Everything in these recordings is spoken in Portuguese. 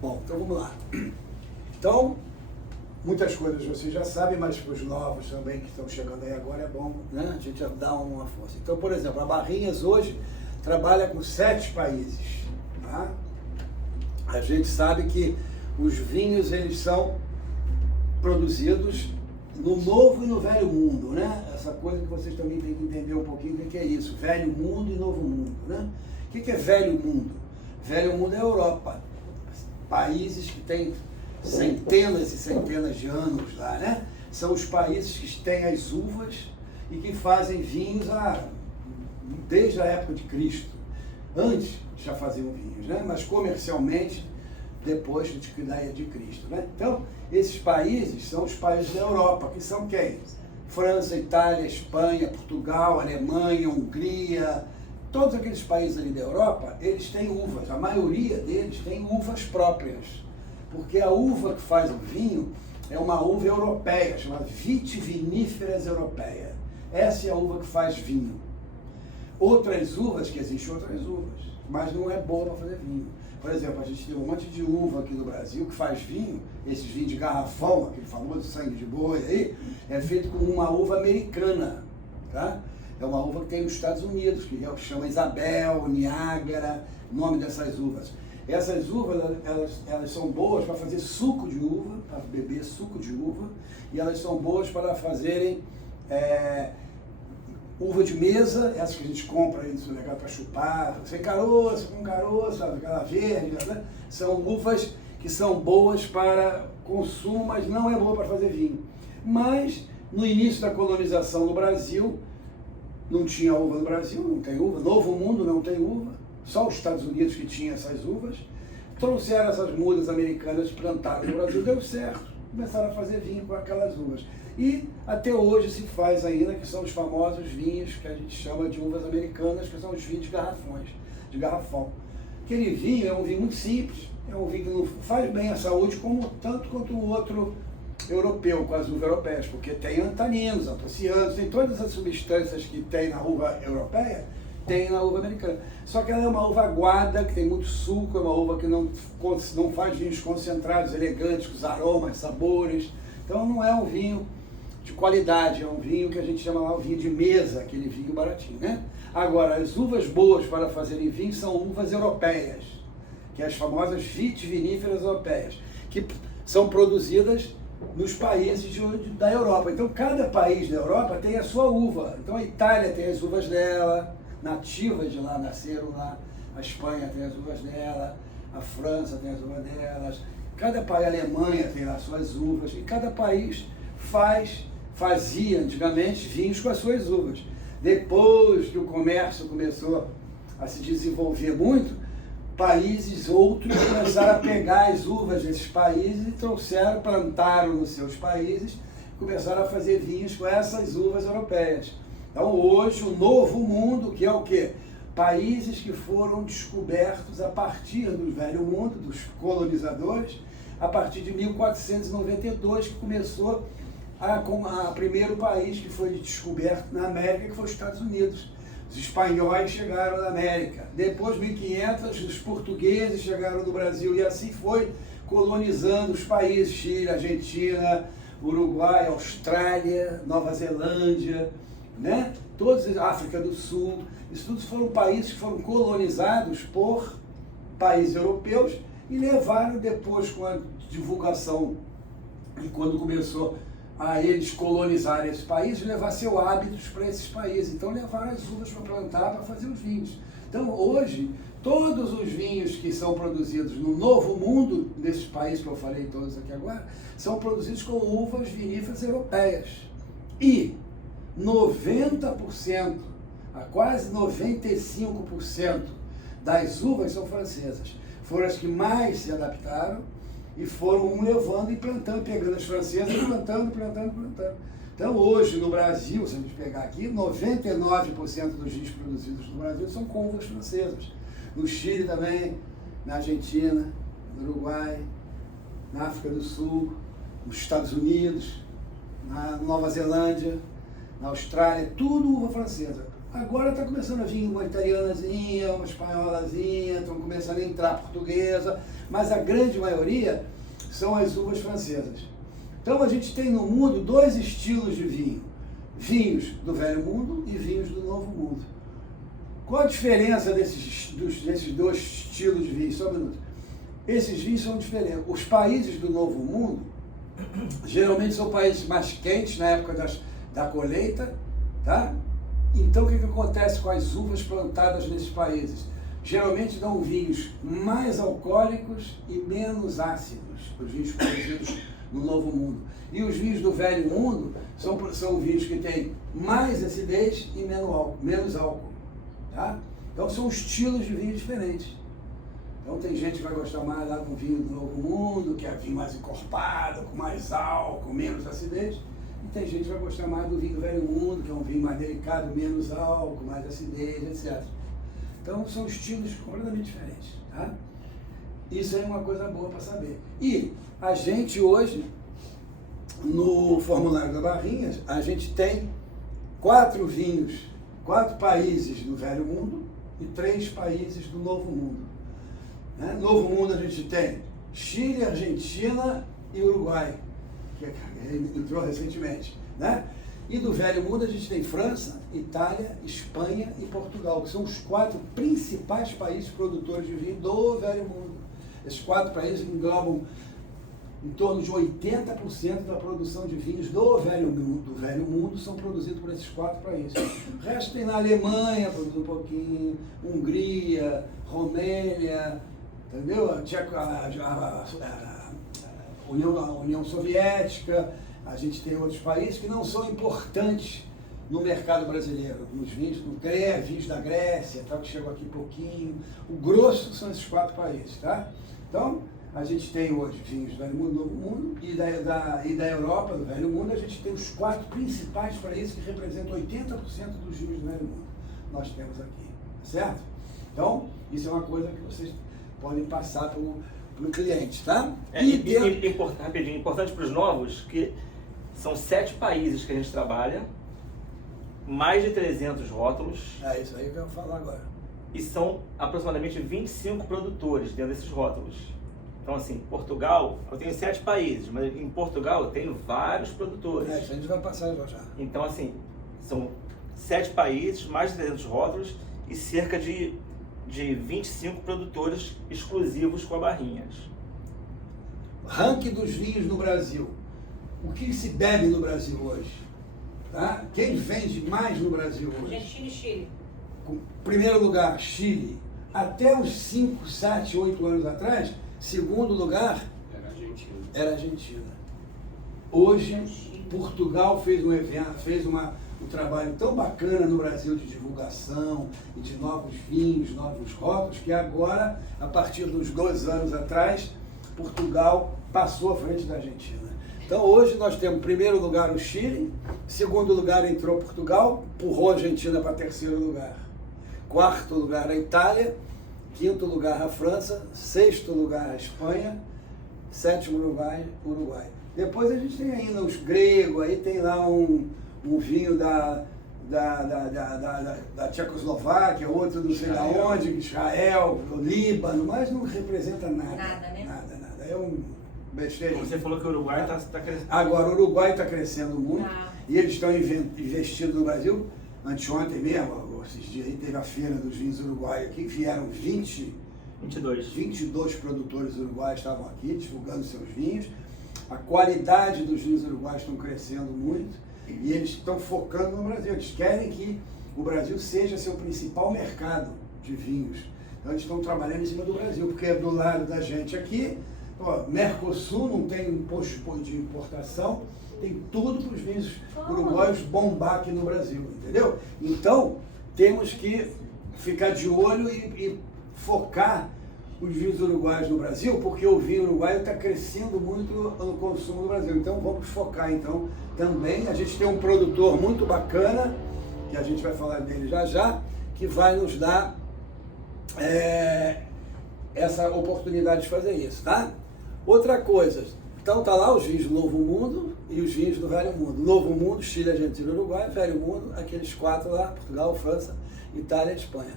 Bom, então vamos lá. Então, muitas coisas vocês já sabem, mas para os novos também que estão chegando aí agora é bom, né, a gente dar uma força. Então, por exemplo, a Barrinhas hoje trabalha com 7 países. Tá? A gente sabe que os vinhos eles são produzidos no Novo e no Velho Mundo, né? Essa coisa que vocês também têm que entender um pouquinho o que é isso, Velho Mundo e Novo Mundo, né? O que é Velho Mundo? Velho Mundo é a Europa, países que têm centenas e centenas de anos lá, né? São os países que têm as uvas e que fazem vinhos desde a época de Cristo. Antes já faziam vinhos, né? Mas comercialmente depois de ideia de Cristo, né? Então, esses países são os países da Europa, que são quem? França, Itália, Espanha, Portugal, Alemanha, Hungria, todos aqueles países ali da Europa, eles têm uvas, a maioria deles tem uvas próprias, porque a uva que faz o vinho é uma uva europeia, chamada Vitiviníferas europeia. Essa é a uva que faz vinho. Outras uvas, que existem outras uvas, mas não é boa para fazer vinho. Por exemplo, a gente tem um monte de uva aqui no Brasil que faz vinho, esses vinhos de garrafão, aquele famoso sangue de boi aí, é feito com uma uva americana, tá? É uma uva que tem nos Estados Unidos, que chama Isabel, Niágara, nome dessas uvas. Essas uvas, elas são boas para fazer suco de uva, para beber suco de uva, e elas são boas para fazerem uva de mesa, essas que a gente compra aí no supermercado para chupar, sem caroço, com caroço, aquela verde, né? São uvas que são boas para consumo, mas não é boa para fazer vinho. Mas, no início da colonização no Brasil, não tinha uva no Brasil, não tem uva, Novo Mundo não tem uva, só os Estados Unidos que tinham essas uvas, trouxeram essas mudas americanas, plantaram no Brasil, deu certo, começaram a fazer vinho com aquelas uvas. E até hoje se faz ainda, que são os famosos vinhos que a gente chama de uvas americanas, que são os vinhos de garrafão. Aquele vinho é um vinho muito simples, é um vinho que não faz bem à saúde, tanto quanto o outro europeu, com as uvas europeias, porque tem antaninos, antocianos, tem todas as substâncias que tem na uva europeia, tem na uva americana. Só que ela é uma uva aguada, que tem muito suco, é uma uva que não faz vinhos concentrados, elegantes, com os aromas, sabores. Então não é um vinho de qualidade, é um vinho que a gente chama lá o vinho de mesa, aquele vinho baratinho, né? Agora, as uvas boas para fazerem vinho são uvas europeias, que é as famosas vitiviníferas europeias, que são produzidas nos países da Europa. Então, cada país da Europa tem a sua uva. Então, a Itália tem as uvas dela, nativas de lá, nasceram lá. A Espanha tem as uvas dela, a França tem as uvas delas. Cada país, a Alemanha tem lá suas uvas. E cada país fazia antigamente vinhos com as suas uvas. Depois que o comércio começou a se desenvolver muito, países outros começaram a pegar as uvas desses países e plantaram nos seus países, começaram a fazer vinhos com essas uvas europeias. Então hoje o Novo Mundo, que é o quê? Países que foram descobertos a partir do Velho Mundo, dos colonizadores, a partir de 1492, que começou com o primeiro país que foi descoberto na América, que foi os Estados Unidos. Os espanhóis chegaram na América. Depois, 1500, os portugueses chegaram no Brasil e assim foi colonizando os países, Chile, Argentina, Uruguai, Austrália, Nova Zelândia, né? Todos, África do Sul. Isso tudo foram países que foram colonizados por países europeus e levaram depois, com a divulgação e quando começou a eles colonizarem esse país, levar seus hábitos para esses países. Então levaram as uvas para plantar, para fazer os vinhos. Então hoje, todos os vinhos que são produzidos no Novo Mundo, desses países que eu falei todos aqui agora, são produzidos com uvas viníferas europeias. E 90%, a quase 95% das uvas são francesas. Foram as que mais se adaptaram e foram levando e plantando, pegando as francesas e plantando. Então hoje no Brasil, se a gente pegar aqui, 99% dos vinhos produzidos no Brasil são com uvas francesas. No Chile também, na Argentina, no Uruguai, na África do Sul, nos Estados Unidos, na Nova Zelândia, na Austrália, tudo uva francesa. Agora está começando a vir uma italianazinha, uma espanholazinha, estão começando a entrar portuguesa, mas a grande maioria são as uvas francesas. Então a gente tem no mundo dois estilos de vinho. Vinhos do Velho Mundo e vinhos do Novo Mundo. Qual a diferença desses dois estilos de vinho? Só um minuto. Esses vinhos são diferentes. Os países do Novo Mundo, geralmente são países mais quentes na época da colheita, tá? Então o que acontece com as uvas plantadas nesses países? Geralmente dão vinhos mais alcoólicos e menos ácidos, os vinhos produzidos no Novo Mundo. E os vinhos do Velho Mundo são vinhos que têm mais acidez e menos álcool. Tá? Então são estilos de vinho diferentes. Então tem gente que vai gostar mais lá do vinho do Novo Mundo, que é vinho mais encorpado, com mais álcool, menos acidez. E tem gente que vai gostar mais do vinho do Velho Mundo, que é um vinho mais delicado, menos álcool, mais acidez, etc. Então são estilos completamente diferentes. Tá? Isso é uma coisa boa para saber. E a gente hoje, no formulário da Barrinhas, a gente tem 4 vinhos, 4 países do Velho Mundo e 3 países do Novo Mundo. Né? No Novo Mundo a gente tem Chile, Argentina e Uruguai, que entrou recentemente. Né? E do Velho Mundo a gente tem França, Itália, Espanha e Portugal, que são os 4 principais países produtores de vinho do Velho Mundo. Esses 4 países englobam em torno de 80% da produção de vinhos do Velho Mundo são produzidos por esses 4 países. O resto tem na Alemanha, produz um pouquinho, Hungria, Romênia, entendeu? A União Soviética, a gente tem outros países que não são importantes no mercado brasileiro. Nos vinhos, vinhos da Grécia, tal, que chegou aqui pouquinho. O grosso são esses 4 países, tá? Então, a gente tem hoje vinhos do Velho Mundo, do Novo Mundo, e da Europa, do Velho Mundo, a gente tem os 4 principais países que representam 80% dos vinhos do Velho Mundo. Nós temos aqui, certo? Então, isso é uma coisa que vocês podem passar para o cliente, tá? Rapidinho, importante para os novos, que são 7 países que a gente trabalha, mais de 300 rótulos. É isso aí que eu vou falar agora. E são aproximadamente 25 produtores dentro desses rótulos. Então, assim, Portugal, eu tenho 7 países, mas em Portugal eu tenho vários produtores. Isso a gente vai passar já. Então, assim, são 7 países, mais de 300 rótulos e cerca de 25 produtores exclusivos com a Barrinhas. Ranking dos vinhos no Brasil. O que se bebe no Brasil hoje? Tá? Quem vende mais no Brasil hoje? Argentina e Chile. Primeiro lugar, Chile. Até uns 5, 7, 8 anos atrás, segundo lugar era Argentina. Hoje, Portugal fez um evento, um trabalho tão bacana no Brasil de divulgação e de novos vinhos, novos rótulos, que agora, a partir dos 2 anos atrás, Portugal passou à frente da Argentina. Então hoje nós temos, em primeiro lugar, o Chile, em segundo lugar entrou Portugal, empurrou a Argentina para terceiro lugar. Quarto lugar a Itália, quinto lugar a França, sexto lugar a Espanha, sétimo lugar Uruguai. Depois a gente tem ainda os gregos, aí tem lá um vinho da Tchecoslováquia, outro não sei da onde, Israel, do Líbano, mas não representa nada. Nada, né? Nada. É um besteira. Você falou que o Uruguai está crescendo. Agora, o Uruguai está crescendo muito e eles estão investindo no Brasil. Anteontem mesmo, esses dias aí, teve a feira dos vinhos uruguaios aqui, vieram 22 produtores uruguaios estavam aqui divulgando seus vinhos. A qualidade dos vinhos uruguaios estão crescendo muito e eles estão focando no Brasil. Eles querem que o Brasil seja seu principal mercado de vinhos. Então eles estão trabalhando em cima do Brasil, porque é do lado da gente aqui. Mercosul não tem imposto de importação, tem tudo para os vinhos uruguaios bombar aqui no Brasil, entendeu? Então, temos que ficar de olho e focar os vinhos uruguaios no Brasil, porque o vinho uruguaio está crescendo muito no consumo do Brasil. Então, vamos focar, então, também. A gente tem um produtor muito bacana, que a gente vai falar dele já, que vai nos dar essa oportunidade de fazer isso, tá? Outra coisa, Então tá lá os vinhos do Novo Mundo e os vinhos do Velho Mundo. Novo Mundo, Chile, Argentina, Uruguai. Velho Mundo, aqueles 4 lá, Portugal, França, Itália e Espanha.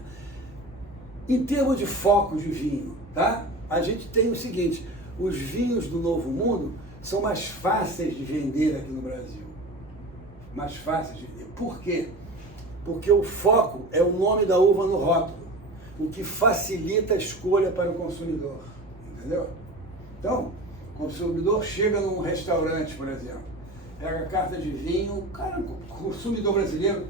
Em termos de foco de vinho, tá? A gente tem o seguinte, os vinhos do Novo Mundo são mais fáceis de vender aqui no Brasil. Mais fáceis de vender. Por quê? Porque o foco é o nome da uva no rótulo, o que facilita a escolha para o consumidor. Entendeu? Então, o consumidor chega num restaurante, por exemplo, pega a carta de vinho, o cara, o consumidor brasileiro,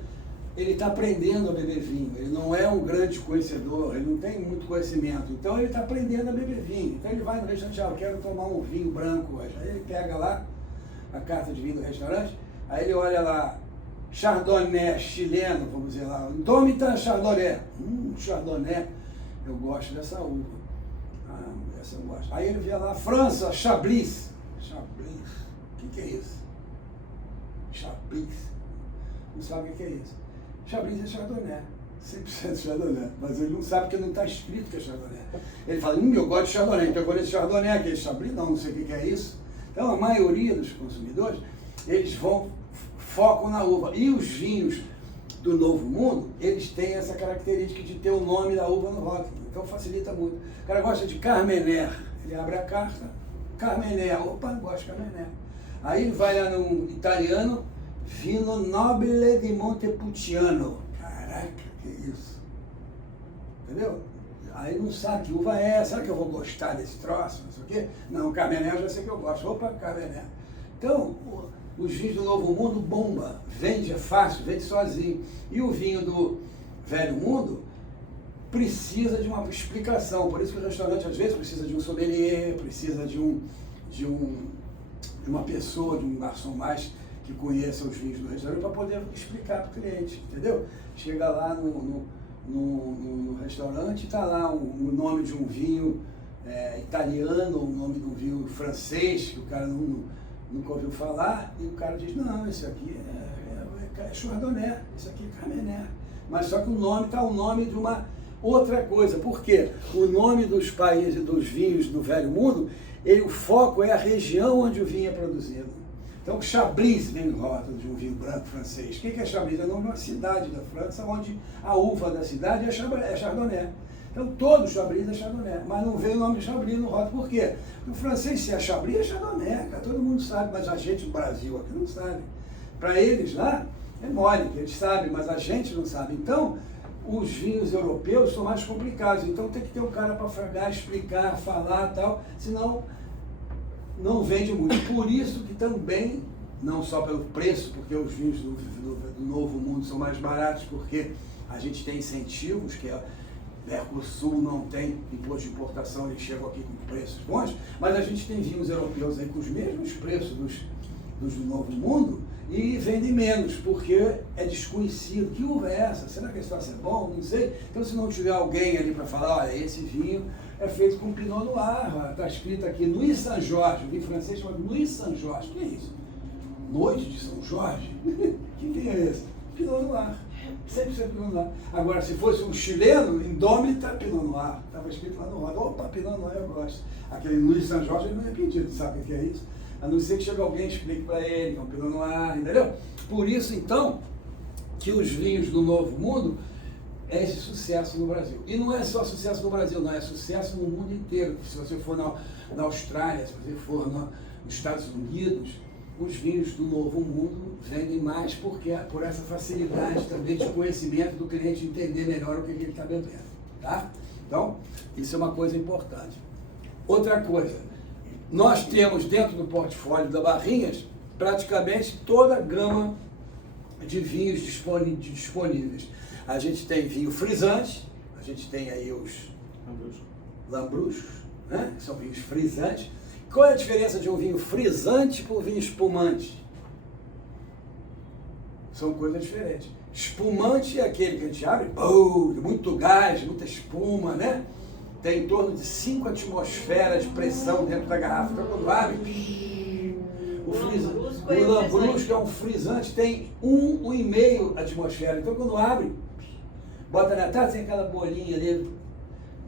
ele está aprendendo a beber vinho, ele não é um grande conhecedor, ele não tem muito conhecimento, então ele está aprendendo a beber vinho. Então ele vai no restaurante, eu quero tomar um vinho branco hoje. Aí ele pega lá a carta de vinho do restaurante, aí ele olha lá, Chardonnay chileno, vamos dizer lá, Indômita Chardonnay. Chardonnay, eu gosto dessa uva. Essa eu gosto. Aí ele vê lá, França, Chablis. Chablis, o que é isso? Chablis. Não sabe o que é isso. Chablis é Chardonnay, 100% Chardonnay, mas ele não sabe porque não está escrito que é Chardonnay. Ele fala, eu gosto de Chardonnay, então eu conheço Chardonnay, aquele Chablis, não sei o que é isso. Então a maioria dos consumidores, eles focam na uva. E os vinhos do Novo Mundo, eles têm essa característica de ter o nome da uva no rótulo, então facilita muito. O cara gosta de Carmener, ele abre a carta, Carmener, opa, gosto de Carmener. Aí ele vai lá no italiano, Vino Nobile di Montepulciano. Caraca, que isso? Entendeu? Aí não sabe que uva é, será que eu vou gostar desse troço, não sei o quê? Não, Carmener eu já sei que eu gosto. Opa, Carmener. Então, os vinhos do Novo Mundo bomba, vende, é fácil, vende sozinho. E o vinho do Velho Mundo precisa de uma explicação, por isso que o restaurante às vezes precisa de um sommelier, precisa de uma pessoa, de um garçom mais que conheça os vinhos do restaurante para poder explicar para o cliente, entendeu? Chega lá no restaurante e está lá o nome de um vinho italiano, ou o nome de um vinho francês, que o cara nunca ouviu falar, e o cara diz, não, esse aqui é Chardonnay, esse aqui é Carmener. Mas só que o nome está o nome de uma outra coisa. Por quê? O nome dos países, dos vinhos do Velho Mundo, o foco é a região onde o vinho é produzido. Então, Chablis vem no rótulo de um vinho branco francês. O que é Chablis? É o nome de uma cidade da França, onde a uva da cidade é Chardonnay. Então, todo Chablis é Chardonnay, mas não vem o nome de Chablis no rótulo. Por quê? O francês, se é Chablis, é Chardonnay, cara. Todo mundo sabe, mas a gente no Brasil aqui não sabe. Para eles lá, é mole, que eles sabem, mas a gente não sabe. Então, os vinhos europeus são mais complicados. Então, tem que ter um cara para fregar, explicar, falar e tal, senão não vende muito. Por isso que também, não só pelo preço, porque os vinhos do Novo Mundo são mais baratos, porque a gente tem incentivos, que Mercosul não tem imposto de importação, eles chegam aqui com preços bons, mas a gente tem vinhos europeus aí com os mesmos preços dos do Novo Mundo e vendem menos, porque é desconhecido. Que uva é essa? Será que esse troço é bom? Não sei. Então, se não tiver alguém ali para falar, olha, esse vinho é feito com Pinot Noir, está escrito aqui, Nuit Saint-Georges, o vinho francês chama Nuit Saint-Georges. O que é isso? Noite de São Jorge? Que vinho é esse? Pinot Noir. 100% Pinot Noir. Agora, se fosse um chileno, Indômita Pinot Noir. Estava escrito lá no rótulo. Opa, Pinot Noir eu gosto. Aquele Nuit Saint-Georges, ele não é pedido, sabe o que é isso? A não ser que chegue alguém e explique para ele que é um Pinot Noir, entendeu? Por isso, então, que os vinhos do Novo Mundo é esse sucesso no Brasil. E não é só sucesso no Brasil, não, é sucesso no mundo inteiro. Se você for na Austrália, se você for nos Estados Unidos, os vinhos do Novo Mundo vendem mais porque por essa facilidade também de conhecimento do cliente entender melhor o que ele está bebendo, tá? Então, isso é uma coisa importante. Outra coisa, nós temos dentro do portfólio da Barrinhas praticamente toda a gama de vinhos disponíveis. A gente tem vinho frisante, a gente tem aí os lambruscos, né? Que são vinhos frisantes. Qual é a diferença de um vinho frisante para um vinho espumante? São coisas diferentes. Espumante é aquele que a gente abre, muito gás, muita espuma, né? Tem em torno de 5 atmosferas de pressão dentro da garrafa. Então, quando abre, o lambrusco é um frisante, tem 1,5 atmosfera. Então, quando abre, bota na taça, tem aquela bolinha ali,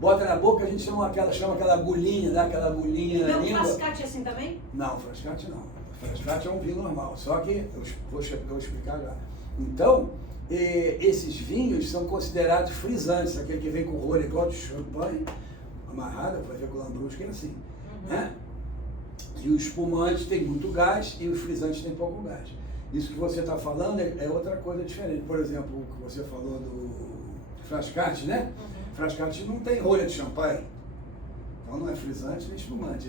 bota na boca, a gente chama aquela agulhinha, dá aquela agulhinha na língua. Então, Frascati assim também? Não, Frascati não. Frascati é um vinho normal, só que eu vou explicar já. Então, esses vinhos são considerados frisantes, aquele que vem com rolha igual de champanhe, amarrada, vai ver com o lambrusco, é assim. Né? E o espumante tem muito gás e os frisantes têm pouco gás. Isso que você está falando é outra coisa diferente. Por exemplo, o que você falou do Frascati, né? Frascati não tem rolha de champanhe. Então não é frisante nem espumante.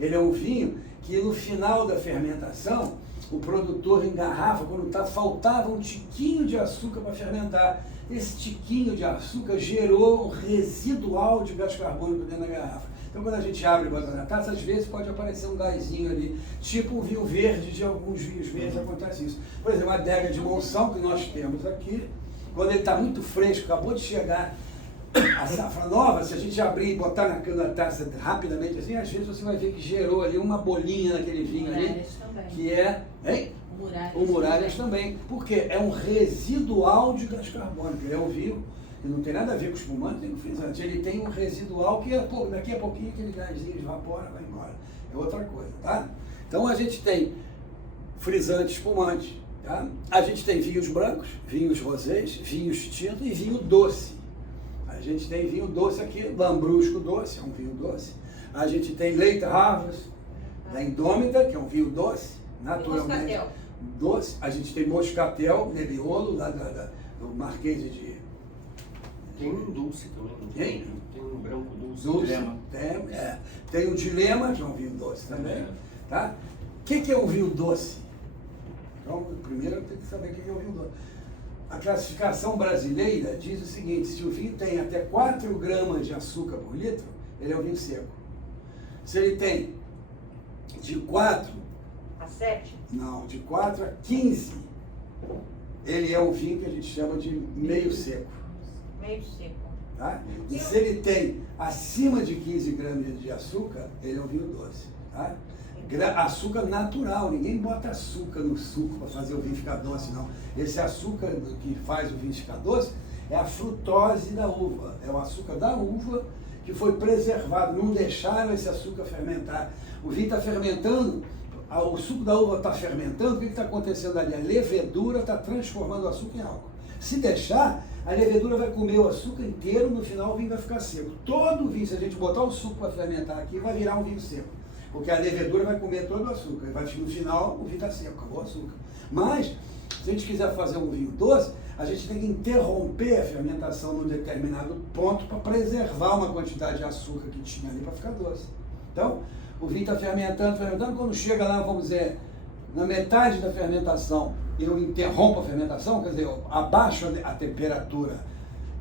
Ele é um vinho que no final da fermentação, o produtor engarrafa, quando faltava um tiquinho de açúcar para fermentar. Esse tiquinho de açúcar gerou um residual de gás carbônico dentro da garrafa. Então quando a gente abre e bota na taça, às vezes pode aparecer um gásinho ali, tipo o vinho verde de alguns vinhos verdes, acontece isso. Por exemplo, a adega de Monção que nós temos aqui, quando ele está muito fresco, acabou de chegar a safra nova, se a gente abrir e botar na taça rapidamente assim, às vezes você vai ver que gerou ali uma bolinha naquele vinho ali, que é... Hein? O Muralhas também, porque é um residual de gás carbônico, ele é um vinho que não tem nada a ver com espumante nem com frisante, ele tem um residual que daqui a pouquinho aquele gásinho evapora, vai embora, é outra coisa, tá? Então a gente tem frisante, espumante, tá? A gente tem vinhos brancos, vinhos rosés, vinhos tintos e vinho doce. A gente tem vinho doce aqui, lambrusco doce, é um vinho doce. A gente tem Late Harvest, da Indômita, que é um vinho doce, naturalmente. Moscatel. Doce. A gente tem Moscatel, Nebbiolo, lá do Marquês de... Tem um dulce também. Tem um branco dulce. Dilema. Tem o Dilema, que é um vinho doce também. Tá? O que é um vinho doce? Então, primeiro tem que saber o que é um vinho doce. A classificação brasileira diz o seguinte: se o vinho tem até 4 gramas de açúcar por litro, ele é um vinho seco. Se ele tem de 4 a 7? Não, de 4 a 15, ele é um vinho que a gente chama de meio seco. Meio seco. Tá? E se ele tem acima de 15 gramas de açúcar, ele é um vinho doce. Tá? Açúcar natural, ninguém bota açúcar no suco para fazer o vinho ficar doce, não. Esse açúcar que faz o vinho ficar doce é a frutose da uva, é o açúcar da uva que foi preservado, não deixaram esse açúcar fermentar. O vinho está fermentando, o suco da uva está fermentando, o que está acontecendo ali? A levedura está transformando o açúcar em álcool. Se deixar, a levedura vai comer o açúcar inteiro, no final o vinho vai ficar seco. Todo vinho, se a gente botar o suco para fermentar aqui, vai virar um vinho seco. Porque a levedura vai comer todo o açúcar. E no final, o vinho está seco, acabou o açúcar. Mas, se a gente quiser fazer um vinho doce, a gente tem que interromper a fermentação num determinado ponto para preservar uma quantidade de açúcar que tinha ali para ficar doce. Então, o vinho está fermentando, quando chega lá, vamos dizer, na metade da fermentação, eu interrompo a fermentação, quer dizer, eu abaixo a temperatura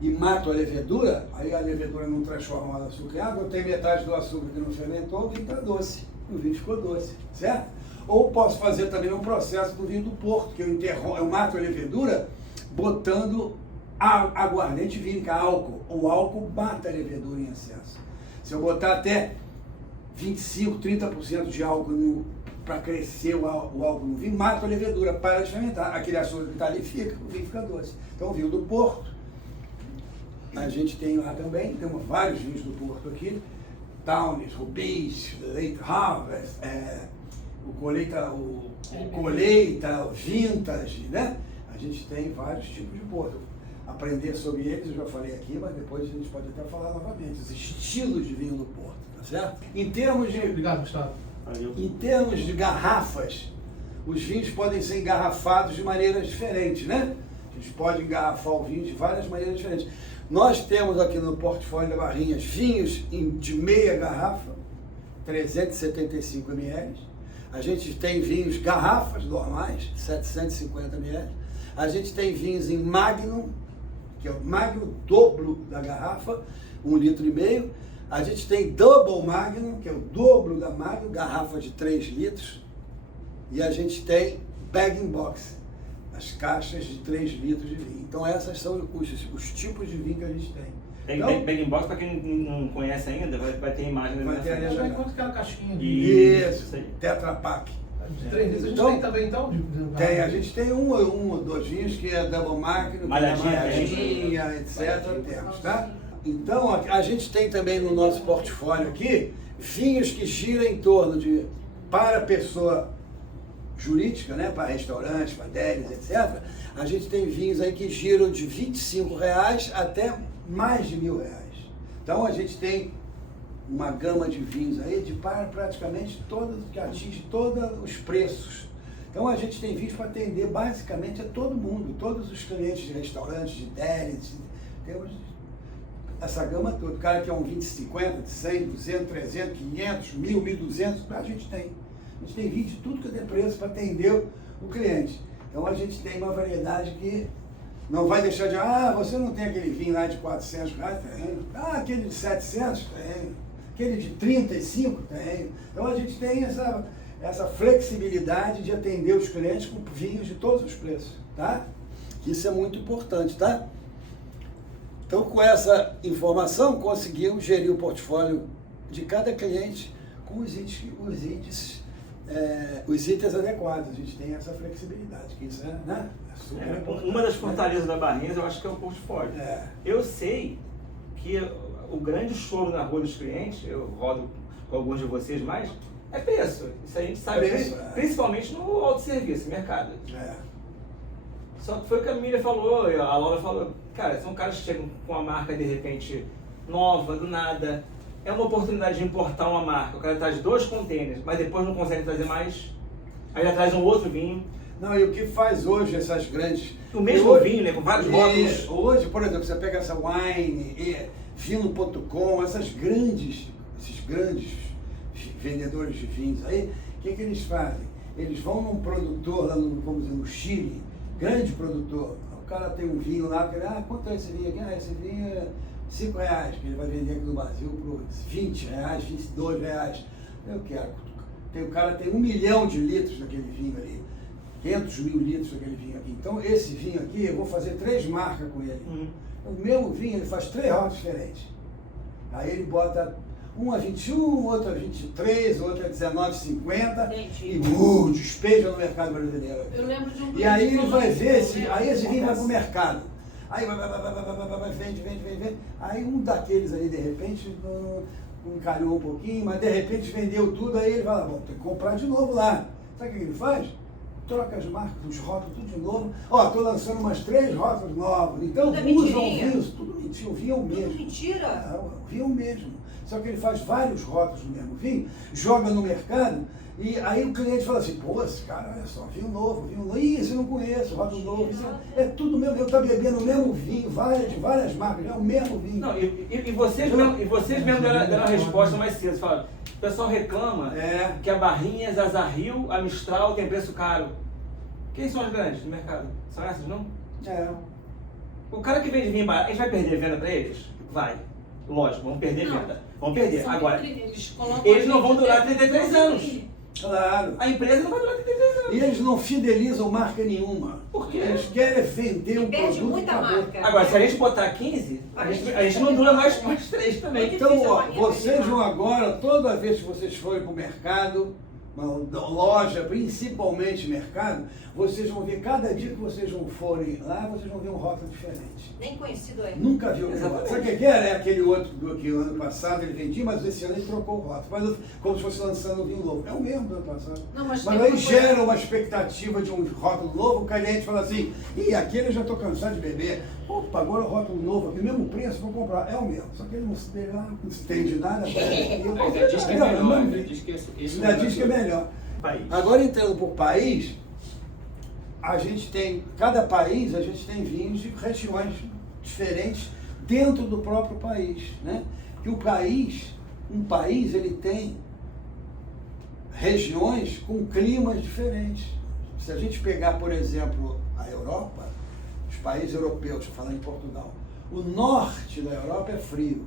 e mato a levedura, aí a levedura não transforma o açúcar em água, eu tenho metade do açúcar que não fermentou, o vinho está doce, o vinho ficou doce, certo? Ou posso fazer também um processo do vinho do Porto, que eu mato a levedura botando aguardente vínica, álcool. O álcool mata a levedura em excesso. Se eu botar até 25, 30% de álcool para crescer o álcool no vinho, mata a levedura, para de fermentar. Aquele açúcar que está ali fica, o vinho fica doce. Então o vinho do Porto, a gente tem lá também, temos vários vinhos do Porto aqui, Townes, Rubis, Late Harvest, o Colheita, o Vintage, né? A gente tem vários tipos de Porto. Aprender sobre eles, eu já falei aqui, mas depois a gente pode até falar novamente, os estilos de vinho do Porto, tá certo? Em termos de... Obrigado, Gustavo. Em termos de garrafas, os vinhos podem ser engarrafados de maneiras diferentes, né? A gente pode engarrafar o vinho de várias maneiras diferentes. Nós temos aqui no portfólio da Barrinhas vinhos de meia garrafa, 375 ml. A gente tem vinhos garrafas normais, 750 ml. A gente tem vinhos em Magnum, que é o Magnum dobro da garrafa, 1,5 litros. A gente tem Double Magnum, que é o dobro da Magnum, garrafa de 3 litros. E a gente tem Bag-in-Box, as caixas de 3 litros de vinho. Então essas são os tipos de vinho que a gente tem. Bag-in-Box, para quem não conhece ainda, vai ter imagem vai ter ali. Já encontra aquela caixinha de... Isso, Tetra Pak. De 3 litros. A gente Então, tem também, então? Tem, a gente tem um ou dois vinhos que é Double Magnum, Malhadinha, malhadinha, etc. Temos, tá? Então, a gente tem também no nosso portfólio aqui vinhos que giram em torno de, para pessoa jurídica, né, para restaurantes, para delis, etc. A gente tem vinhos aí que giram de R$25 até mais de R$1.000. Então, a gente tem uma gama de vinhos aí de para praticamente todos, que atinge todos os preços. Então, a gente tem vinhos para atender basicamente a todo mundo, todos os clientes de restaurantes, de delis, temos essa gama toda. O cara que é um 20, 50, de 100, 200, 300, 500, 1.000, 1.200, a gente tem. A gente tem vinho de tudo que é preço para atender o cliente. Então a gente tem uma variedade que não vai deixar de, você não tem aquele vinho lá de R$400, tem. Aquele de 700, tem. Aquele de 35, tem. Então a gente tem essa flexibilidade de atender os clientes com vinhos de todos os preços, tá? Isso é muito importante, tá? Então, com essa informação, conseguimos gerir o portfólio de cada cliente com os itens adequados. A gente tem essa flexibilidade, que isso é, né? É super importante. Uma das fortalezas da Barrinhas, eu acho que é o portfólio. Eu sei que o grande choro na rua dos clientes, eu rodo com alguns de vocês mais, é preço. Isso a gente sabe, principalmente no autosserviço, mercado. Só que foi o que a Miriam falou, a Laura falou, cara, são caras que chegam com uma marca de repente nova, do nada. É uma oportunidade de importar uma marca. O cara traz 2 containers, mas depois não consegue trazer mais. Aí já traz um outro vinho. Não, e o que faz hoje essas grandes... O mesmo vinho, né? Com vários rótulos. Hoje, por exemplo, você pega essa Wine, Vino.com, esses grandes vendedores de vinhos aí, o que eles fazem? Eles vão num produtor lá vamos dizer, no Chile, grande produtor. O cara tem um vinho lá, quanto é esse vinho aqui? Esse vinho é R$5, que ele vai vender aqui no Brasil por R$20, R$22. Eu quero. O cara tem 1 milhão de litros daquele vinho ali, 500 mil litros daquele vinho aqui. Então, esse vinho aqui, eu vou fazer 3 marcas com ele. O mesmo vinho, ele faz 3 rótulos diferentes. Aí ele bota um a 21, outro a 23, outro a 19,50 e despeja no mercado brasileiro. Eu lembro de um. E aí ele vai ver, aí esse vinho vai pro mercado. Aí vai, vende. Aí um daqueles ali, de repente, encalhou um pouquinho, mas de repente vendeu tudo, aí ele vai lá, tem que comprar de novo lá. Sabe o que ele faz? Troca as marcas, os rótulos, tudo de novo. Estou lançando umas 3 rótulos novos. Então usam vinhos, tudo mentira, o vinho é o mesmo. Tudo mentira? O vinho é o mesmo. Só que ele faz vários rótulos do mesmo vinho, joga no mercado, e aí o cliente fala assim, esse cara, olha só, vinho novo. Ih, esse eu não conheço, rótulo novo. É tudo mesmo, eu estou bebendo o mesmo vinho, de várias marcas, é o mesmo vinho. Não, e vocês mesmo deram a resposta mais cedo, falaram, o pessoal reclama que a Barrinhas, a Zarril, a Mistral tem preço caro. Quem são as grandes do mercado? São essas, não? O cara que vende vinho barato, a gente vai perder venda para eles? Vai. Lógico, vamos perder venda. Vamos perder. Agora, eles não vão durar 33 anos. Claro. A empresa não vai durar 33 anos. E eles não fidelizam marca nenhuma. Por quê? Eles querem vender um perde produto. muita marca. Agora, se a gente botar 15, a gente não dura mais 3 também. Então, vocês vão agora, toda vez que vocês forem para o mercado, uma loja, principalmente mercado, vocês vão ver, cada dia que vocês vão forem lá, vocês vão ver um rótulo diferente. Nem conhecido ainda. Nunca viu o rótulo. Sabe o que era? É aquele outro que o ano passado ele vendia, mas esse ano ele trocou o rótulo. Mas como se fosse lançando um vinho novo. É o mesmo do ano passado. Não, mas aí gera uma expectativa de um rótulo novo, o cliente fala assim, aquele eu já estou cansado de beber. Opa, agora o rótulo novo aqui, mesmo preço, vou comprar. É o mesmo. Só que ele não entende nada. Ainda diz que é melhor. Ainda diz que é melhor. Agora, entrando por país, a gente tem, cada país, a gente tem vinhos de regiões diferentes dentro do próprio país, né? Que um país, ele tem regiões com climas diferentes. Se a gente pegar, por exemplo, a Europa, os países europeus, estou falando em Portugal, o norte da Europa é frio,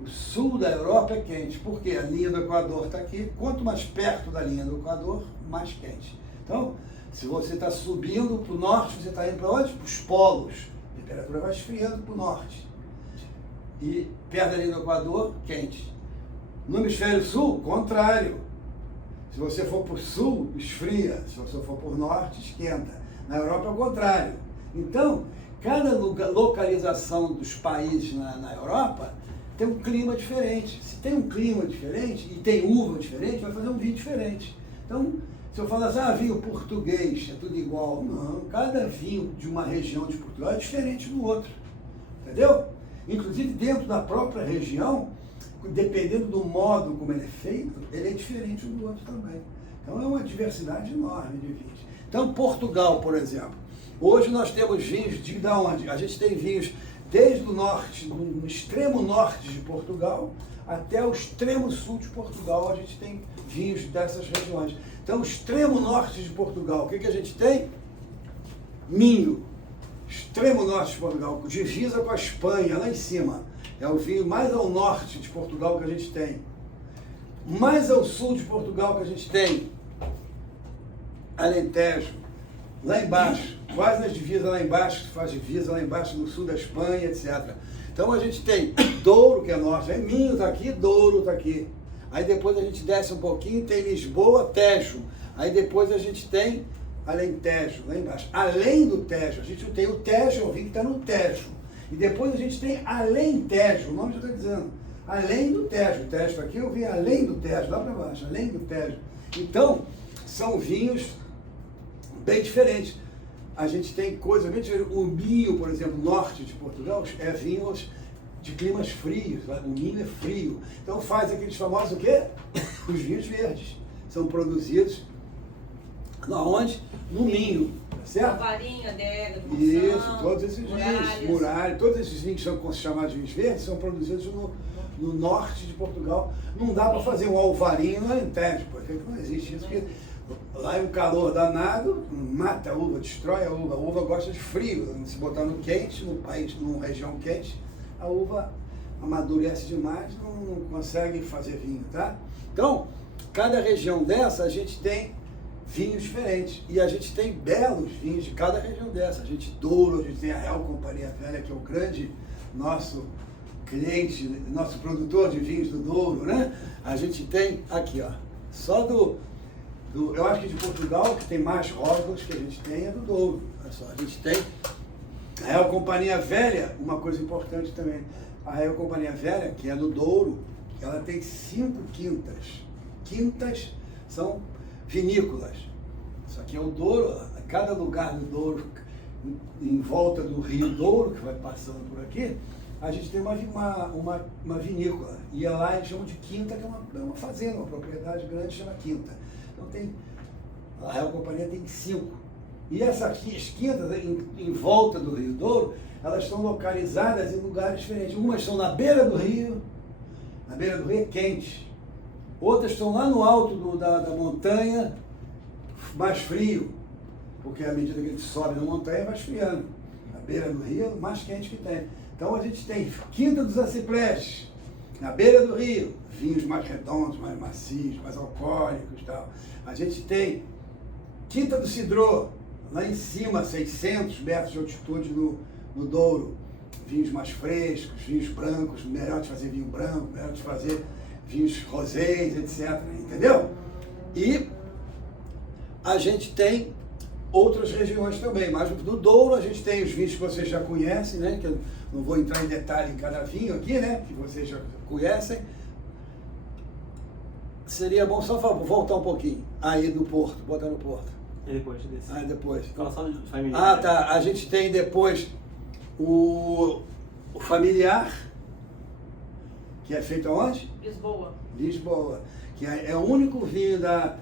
o sul da Europa é quente, porque a linha do Equador está aqui, quanto mais perto da linha do Equador, mais quente. Então, se você está subindo para o norte, você está indo para onde? Para os polos, a temperatura vai esfriando para o norte. E perto da linha do Equador, quente. No hemisfério sul, contrário. Se você for para o sul, esfria. Se você for para o norte, esquenta. Na Europa é o contrário. Então, Cada localização dos países na Europa tem um clima diferente. Se tem um clima diferente e tem uva diferente, vai fazer um vinho diferente. Então, se eu falar assim, vinho português, é tudo igual. Não, cada vinho de uma região de Portugal é diferente do outro. Entendeu? Inclusive, dentro da própria região, dependendo do modo como ele é feito, ele é diferente um do outro também. Então, é uma diversidade enorme de vinhos. Então, Portugal, por exemplo. Hoje nós temos vinhos de onde? A gente tem vinhos desde o norte, no extremo norte de Portugal, até o extremo sul de Portugal, a gente tem vinhos dessas regiões. Então, o extremo norte de Portugal, o que a gente tem? Minho. Extremo norte de Portugal, divisa com a Espanha, lá em cima. É o vinho mais ao norte de Portugal que a gente tem. Mais ao sul de Portugal que a gente tem Alentejo. Lá embaixo, quase nas divisas lá embaixo, faz divisa lá embaixo no sul da Espanha, etc. Então a gente tem Douro, que é norte, Minho está aqui, Douro está aqui. Aí depois a gente desce um pouquinho, tem Lisboa, Tejo. Aí depois a gente tem Alentejo, lá embaixo. Além do Tejo, a gente tem o Tejo, o vinho que está no Tejo. E depois a gente tem Alentejo, o nome já está dizendo. Além do Tejo. O Tejo está aqui, eu vi além do Tejo, lá para baixo, além do Tejo. Então, são vinhos bem diferentes. A gente tem coisa bem diferente. O Minho, por exemplo, norte de Portugal, é vinhos de climas frios. O Minho é frio. Então faz aqueles famosos o quê? Os vinhos verdes. São produzidos onde? No Minho, tá certo? Alvarinho, adega, Isso, todos esses vinhos, Muralha, todos esses vinhos que são chamados de vinhos verdes são produzidos no norte de Portugal. Não dá para fazer um alvarinho no Alentejo, porque não existe isso. Porque lá é um calor danado, mata a uva, destrói a uva. A uva gosta de frio. Se botar no quente, no país, numa região quente, a uva amadurece demais, não consegue fazer vinho, tá? Então, cada região dessa, a gente tem vinhos diferentes. E a gente tem belos vinhos de cada região dessa. A gente Douro, a gente tem a Real Companhia Velha, que é o grande nosso cliente, nosso produtor de vinhos do Douro, né? A gente tem aqui, ó, só eu acho que de Portugal, que tem mais rótulos que a gente tem, é do Douro. Olha só, a gente tem a Real Companhia Velha, uma coisa importante também. A Real Companhia Velha, que é do Douro, ela tem 5 quintas. Quintas são vinícolas. Isso aqui é o Douro, cada lugar do Douro, em volta do Rio Douro, que vai passando por aqui, a gente tem uma vinícola. E lá eles chamam de quinta, que é uma fazenda, uma propriedade grande, chama quinta. Então a Real Companhia tem 5. E essas quintas, em volta do Rio Douro, elas estão localizadas em lugares diferentes. Umas estão na beira do rio é quente. Outras estão lá no alto da montanha, mais frio, porque à medida que a gente sobe na montanha, vai esfriando. Na beira do rio é o mais quente que tem. Então a gente tem Quinta dos Aciprestes, na beira do rio, vinhos mais redondos, mais macios, mais alcoólicos e tal. A gente tem Quinta do Cidró, lá em cima, 600 metros de altitude no Douro. Vinhos mais frescos, vinhos brancos, melhor de fazer vinho branco, melhor de fazer vinhos rosés, etc. Entendeu? E a gente tem outras regiões também, mas no Douro a gente tem os vinhos que vocês já conhecem, né? Que eu não vou entrar em detalhe em cada vinho aqui, né? Que vocês já conhecem. Seria bom só voltar um pouquinho aí do Porto, botar no Porto. E depois desse? Aí depois. Fala só de familiar. Ah, tá. A gente tem depois o familiar, que é feito aonde? Lisboa. Lisboa, que é o único vinho da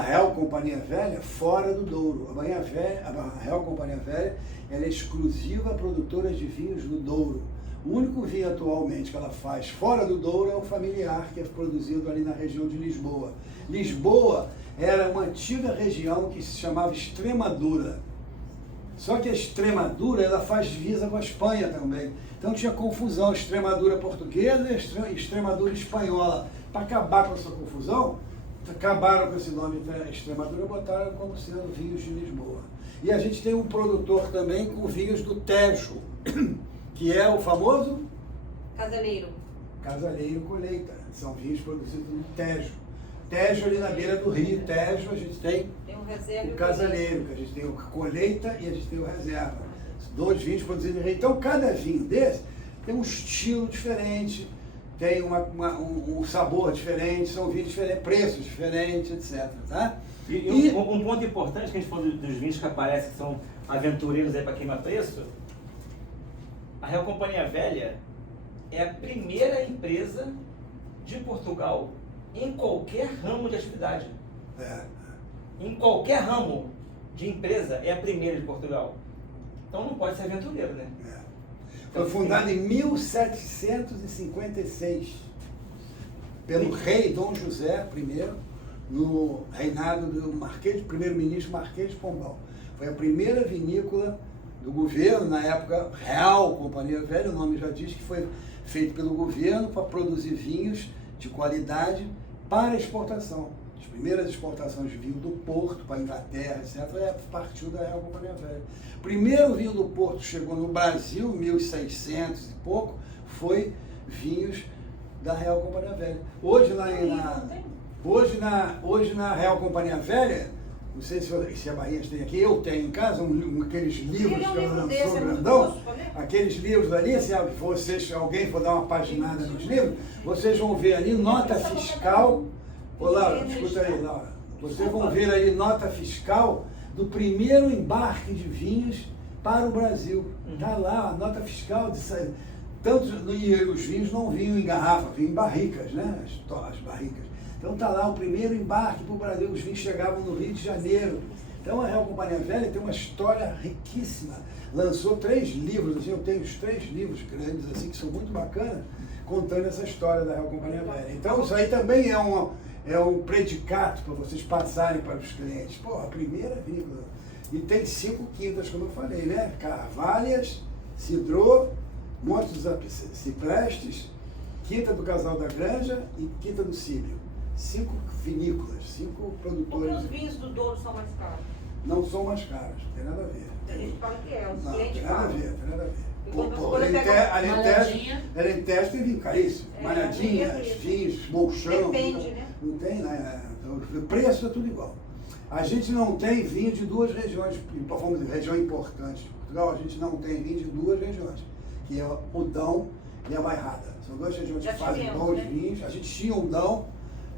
Real Companhia Velha fora do Douro. A Real Companhia Velha, ela é exclusiva produtora de vinhos do Douro. O único vinho atualmente que ela faz fora do Douro é o familiar, que é produzido ali na região de Lisboa. Lisboa era uma antiga região que se chamava Extremadura. Só que a Extremadura, ela faz divisa com a Espanha também. Então tinha confusão, Extremadura portuguesa e Extremadura espanhola. Para acabar com essa confusão, acabaram com esse nome Extremadura e botaram como sendo vinhos de Lisboa. E a gente tem um produtor também com vinhos do Tejo, que é o famoso? Casaleiro Colheita. São vinhos produzidos no Tejo. Tejo ali na beira do rio Tejo, a gente tem um reserva o Casaleiro, que a gente tem o Colheita e a gente tem o Reserva. 2 vinhos produzidos em Rei. Então, cada vinho desse tem um estilo diferente, tem um sabor diferente, são vinhos diferentes, preços diferentes, etc. Tá? E um ponto importante que a gente falou dos vinhos que aparecem, que são aventureiros aí para queimar preço, a Real Companhia Velha é a primeira empresa de Portugal em qualquer ramo de atividade. Em qualquer ramo de empresa é a primeira de Portugal. Então não pode ser aventureiro, né? Foi fundada em 1756 pelo rei Dom José I, no reinado do primeiro-ministro Marquês de Pombal. Foi a primeira vinícola do governo, na época Real Companhia Velha, o nome já diz que foi feito pelo governo para produzir vinhos de qualidade para exportação. As primeiras exportações de vinho do Porto para a Inglaterra, etc., partiu da Real Companhia Velha. O primeiro vinho do Porto chegou no Brasil, 1600 e pouco, foi vinhos da Real Companhia Velha. Hoje na Real Companhia Velha, não sei se a Bahia tem aqui, eu tenho em casa aqueles livros que ela lançou grandão, aqueles livros ali, se alguém for dar uma paginada nos livros, vocês vão ver ali nota fiscal. Ô Laura, escuta aí, Laura. Vocês vão ver ali nota fiscal do primeiro embarque de vinhos para o Brasil. Está lá a nota fiscal de tanto, e os vinhos não vinham em garrafa, vinham em barricas, né? As barricas. Então está lá o primeiro embarque para o Brasil, os vinhos chegavam no Rio de Janeiro. Então a Real Companhia Velha tem uma história riquíssima. Lançou 3 livros, assim, eu tenho os 3 livros grandes, assim, que são muito bacanas, contando essa história da Real Companhia Velha. Então isso aí também é um predicato para vocês passarem para os clientes. Pô, a primeira vinícola. E tem 5 quintas, como eu falei, né? Carvalhas, Cidrô, Monte dos Ciprestes, Quinta do Casal da Granja e Quinta do Cílio. 5 vinícolas, 5 produtores. Porque os vinhos do Douro são mais caros. Não são mais caros, não tem nada a ver. A gente fala que é, os Não, clientes tem nada a falam. ver, tem nada a ver. Quando Pô, eu pego Alentejo tem vinho caríssimo. Malhadinhas, vinhos, bolchão. Depende, né? Não tem, né? Então, o preço é tudo igual. A gente não tem vinho de 2 regiões, vamos dizer, região importante de Portugal, a gente não tem vinho de 2 regiões, que é o Dão e a Bairrada. São 2 regiões que fazem bons vinhos. A gente tinha o Dão,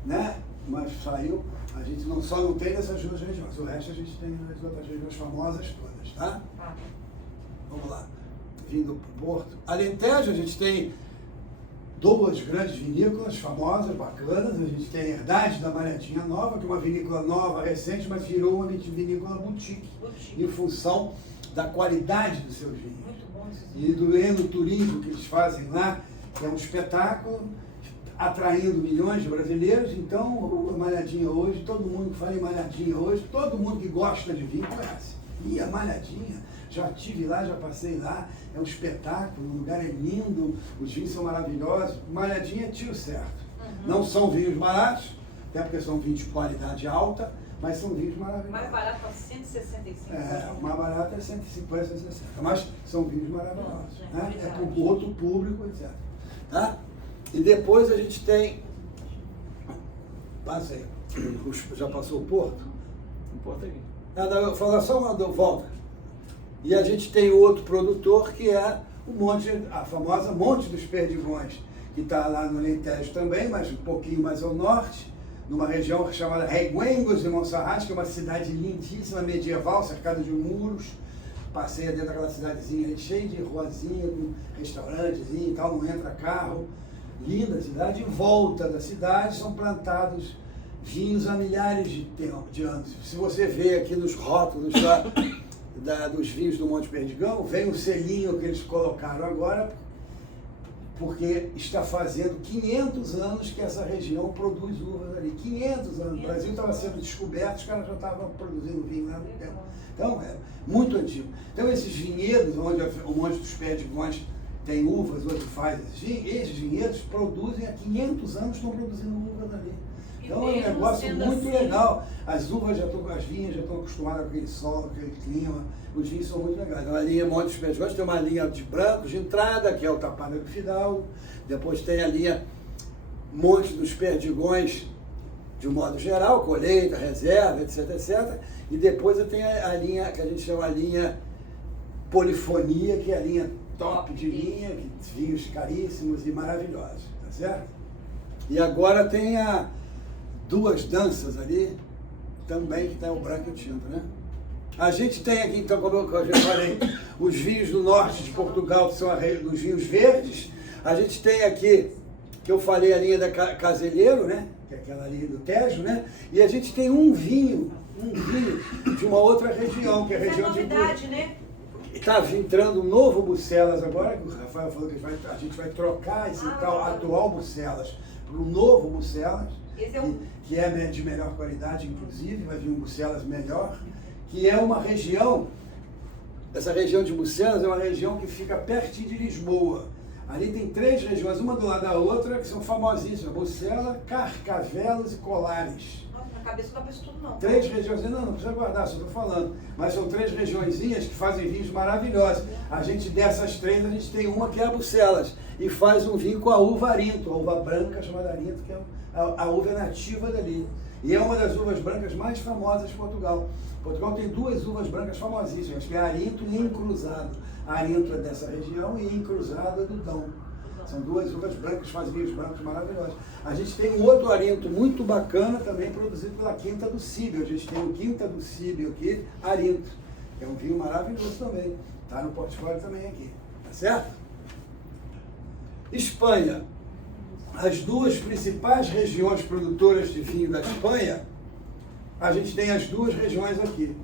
né? Mas saiu, a gente só não tem nessas 2 regiões, o resto a gente tem nas outras regiões famosas todas, tá? Vamos lá, vinho do Porto. Alentejo, a gente tem 2 grandes vinícolas famosas, bacanas. A gente tem a Herdade da Malhadinha Nova, que é uma vinícola nova, recente, mas virou uma vinícola boutique, em função da qualidade dos seus vinhos. Muito bom esses E do enoturismo que eles fazem lá, que é um espetáculo, atraindo milhões de brasileiros. Então, a Malhadinha hoje, todo mundo que fala em Malhadinha hoje, todo mundo que gosta de vinho conhece. E a Malhadinha, já estive lá, já passei lá, é um espetáculo, o lugar é lindo, os vinhos são maravilhosos. Malhadinha é tiro certo. Não são vinhos baratos, até porque são vinhos de qualidade alta, mas são vinhos maravilhosos. mais barato para 165. O mais barato é 150, 160, mas são vinhos maravilhosos. Não, Né? É para o outro público, etc. Tá? E depois a gente tem. Passei. Já passou o Porto? O Porto aqui. Eu falo só uma volta. E a gente tem outro produtor que é a famosa Monte dos Perdigões, que está lá no Alentejo também, mas um pouquinho mais ao norte, numa região chamada Reguengos de Monserrate, que é uma cidade lindíssima, medieval, cercada de muros. Passei dentro daquela cidadezinha ali, cheia de ruazinha, com restaurantezinho e tal, não entra carro. Linda cidade. Em volta da cidade são plantados vinhos há milhares de anos. Se você vê aqui nos rótulos dos vinhos do Monte Perdigão, vem o selinho que eles colocaram agora, porque está fazendo 500 anos que essa região produz uvas ali. 500 anos. O Brasil estava sendo descoberto, os caras já estavam produzindo vinho lá no tempo. Então, é muito antigo. Então, esses vinhedos, onde o Monte dos Perdigões tem uvas, outro faz esses vinhedos produzem há 500 anos, estão produzindo uvas ali. Então é um negócio muito legal. As uvas as vinhas já estão acostumadas com aquele solo, com aquele clima. Os vinhos são muito legais. Então, a linha Monte dos Perdigões tem uma linha de brancos de entrada, que é o Tapada do Fidalgo. Depois tem a linha Monte dos Perdigões, de um modo geral, colheita, reserva, etc, etc. E depois eu tenho a linha que a gente chama a linha Polifonia, que é a linha top de linha, vinhos caríssimos e maravilhosos, tá certo? E agora tem duas danças ali, também, que tem o branco e o tinto, né? A gente tem aqui, então, como eu já falei, os vinhos do norte de Portugal, que são os vinhos verdes. A gente tem aqui, que eu falei, a linha da Caselheiro, né? Que é aquela linha do Tejo, né? E a gente tem um vinho de uma outra região, que é a região de... novidade, né? Está entrando um novo Bucelas agora, que o Rafael falou que a gente vai trocar esse atual Bucelas por um novo Bucelas, que é de melhor qualidade, inclusive, vai vir um Bucelas melhor, que é uma região, essa região de Bucelas é uma região que fica pertinho de Lisboa. Ali tem 3 regiões, uma do lado da outra, que são famosíssimas, Bucelas, Carcavelos e Colares. Na cabeça não cabe tudo, não. 3 regiões, não precisa guardar, só estou falando. Mas são 3 regiõezinhas que fazem vinhos maravilhosos. Dessas 3, a gente tem uma que é a Bucelas. E faz um vinho com a uva Arinto, a uva branca chamada Arinto, que é a uva nativa dali. E é uma das uvas brancas mais famosas de Portugal. Portugal tem 2 uvas brancas famosíssimas, que é Arinto e Encruzado. Arinto é dessa região e Encruzado é do Dão. São 2 uvas brancas, fazem vinhos brancos maravilhosos. A gente tem um outro Arinto muito bacana, também produzido pela Quinta do Síbio. A gente tem o Quinta do Síbio aqui, Arinto, que é um vinho maravilhoso também. Está no portfólio também aqui, tá certo? Espanha. As 2 principais regiões produtoras de vinho da Espanha, a gente tem as 2 regiões aqui.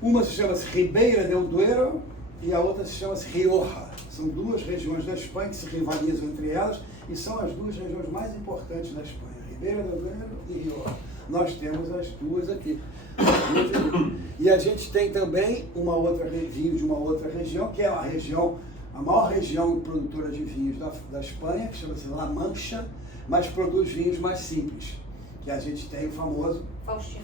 Uma se chama Ribeira del Duero e a outra se chama Rioja. São 2 regiões da Espanha que se rivalizam entre elas e são as 2 regiões mais importantes da Espanha, Ribeira del Duero e Rioja. Nós temos as 2 aqui. E a gente tem também vinho de uma outra região, que é a maior região produtora de vinhos da Espanha, que chama-se La Mancha, mas produz vinhos mais simples. Que a gente tem o famoso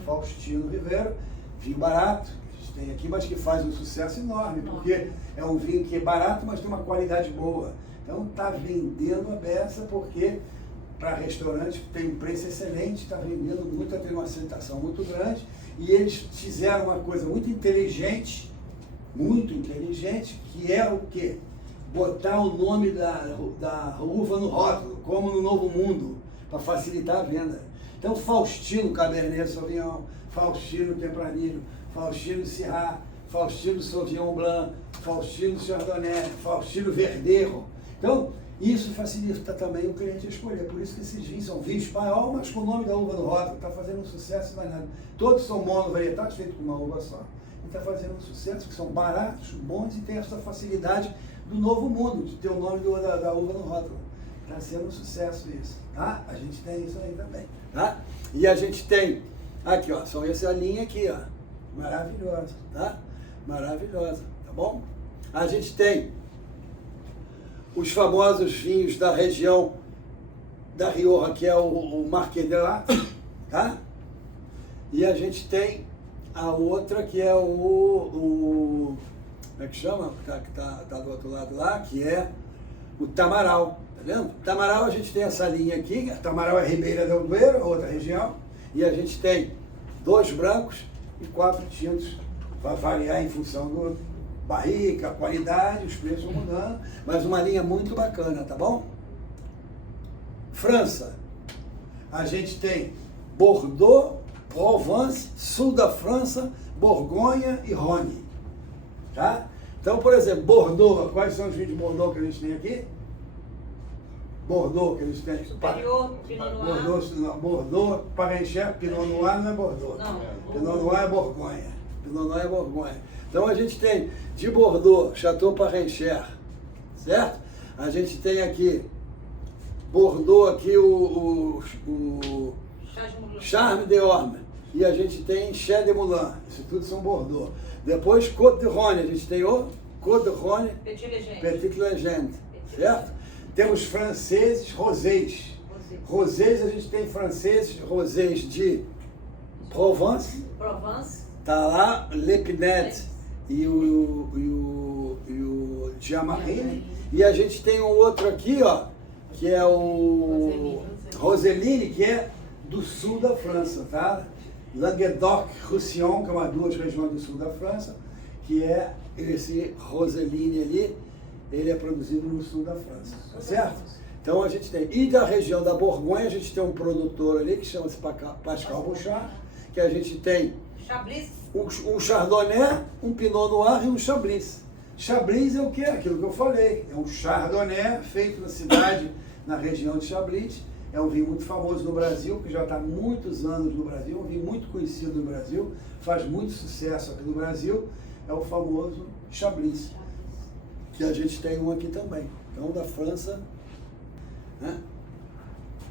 Faustino Rivero, vinho barato, que a gente tem aqui, mas que faz um sucesso enorme, porque é um vinho que é barato, mas tem uma qualidade boa. Então está vendendo a beça, porque para restaurante tem um preço excelente, está vendendo muito, tem uma aceitação muito grande, e eles fizeram uma coisa muito inteligente, que é o quê? Botar o nome da uva no rótulo, como no Novo Mundo, para facilitar a venda. Então, Faustino Cabernet Sauvignon, Faustino Tempranillo, Faustino Syrah, Faustino Sauvignon Blanc, Faustino Chardonnay, Faustino Verdejo. Então, isso facilita também o cliente escolher. Por isso que esses vinhos são vinhos espanhol, mas com o nome da uva no rótulo. Está fazendo um sucesso danado. Todos são monovarietados, feitos com uma uva só. E está fazendo um sucesso, que são baratos, bons e tem essa facilidade do Novo Mundo, de ter o nome da uva no rótulo. Está sendo um sucesso isso, tá? A gente tem isso aí também, tá? E a gente tem, aqui ó, são essa linha aqui ó, maravilhosa, tá? Maravilhosa, tá bom? A gente tem os famosos vinhos da região da Rioja, que é o Marquês de La, tá? E a gente tem a outra que é como é que chama? Que tá do outro lado lá, que é o Tamaral, tá vendo? Tamaral a gente tem essa linha aqui, Tamaral é Ribeira del Duero, outra região, e a gente tem 2 brancos e 4 tintos, vai variar em função do barrica, qualidade, os preços vão mudando, mas uma linha muito bacana, tá bom? França, a gente tem Bordeaux, Provence, sul da França, Borgonha e Rhône, tá? Então, por exemplo, Bordeaux, quais são os vinhos de Bordeaux que a gente tem aqui? Bordeaux, que a gente tem. Superior, Pinot Noir. Bordeaux, Parenchère, Pinot Noir não é Bordeaux. Não. Pinot Noir é Borgonha. Pinot Noir é Borgonha. Então a gente tem de Bordeaux, Chateau Parenchère, certo? A gente tem aqui Bordeaux, aqui o Charme de Orme. E a gente tem Chais de Moulin. Isso tudo são Bordeaux. Depois Côte de Rhône, a gente tem o Côte de Rhône, Petite Legende, certo? Temos franceses, rosés. Rosés, a gente tem franceses, rosés de Provence. Tá lá, L'Épinette e o Diamarini. E a gente tem um outro aqui, ó, que é o Roseline, que é do sul da França, tá? Languedoc-Roussillon, que é uma 2 regiões do sul da França, que é esse Roseline ali, ele é produzido no sul da França, tá certo? Então a gente tem, e da região da Borgonha, a gente tem um produtor ali que chama-se Pascal Bouchard, que a gente tem Chablis. um Chardonnay, um Pinot Noir e um Chablis. Chablis é o quê? Aquilo que eu falei, é um Chardonnay feito na cidade, na região de Chablis. É um vinho muito famoso no Brasil, que já está há muitos anos no Brasil, um vinho muito conhecido no Brasil, faz muito sucesso aqui no Brasil, é o famoso Chablis, que a gente tem um aqui também, então da França, né?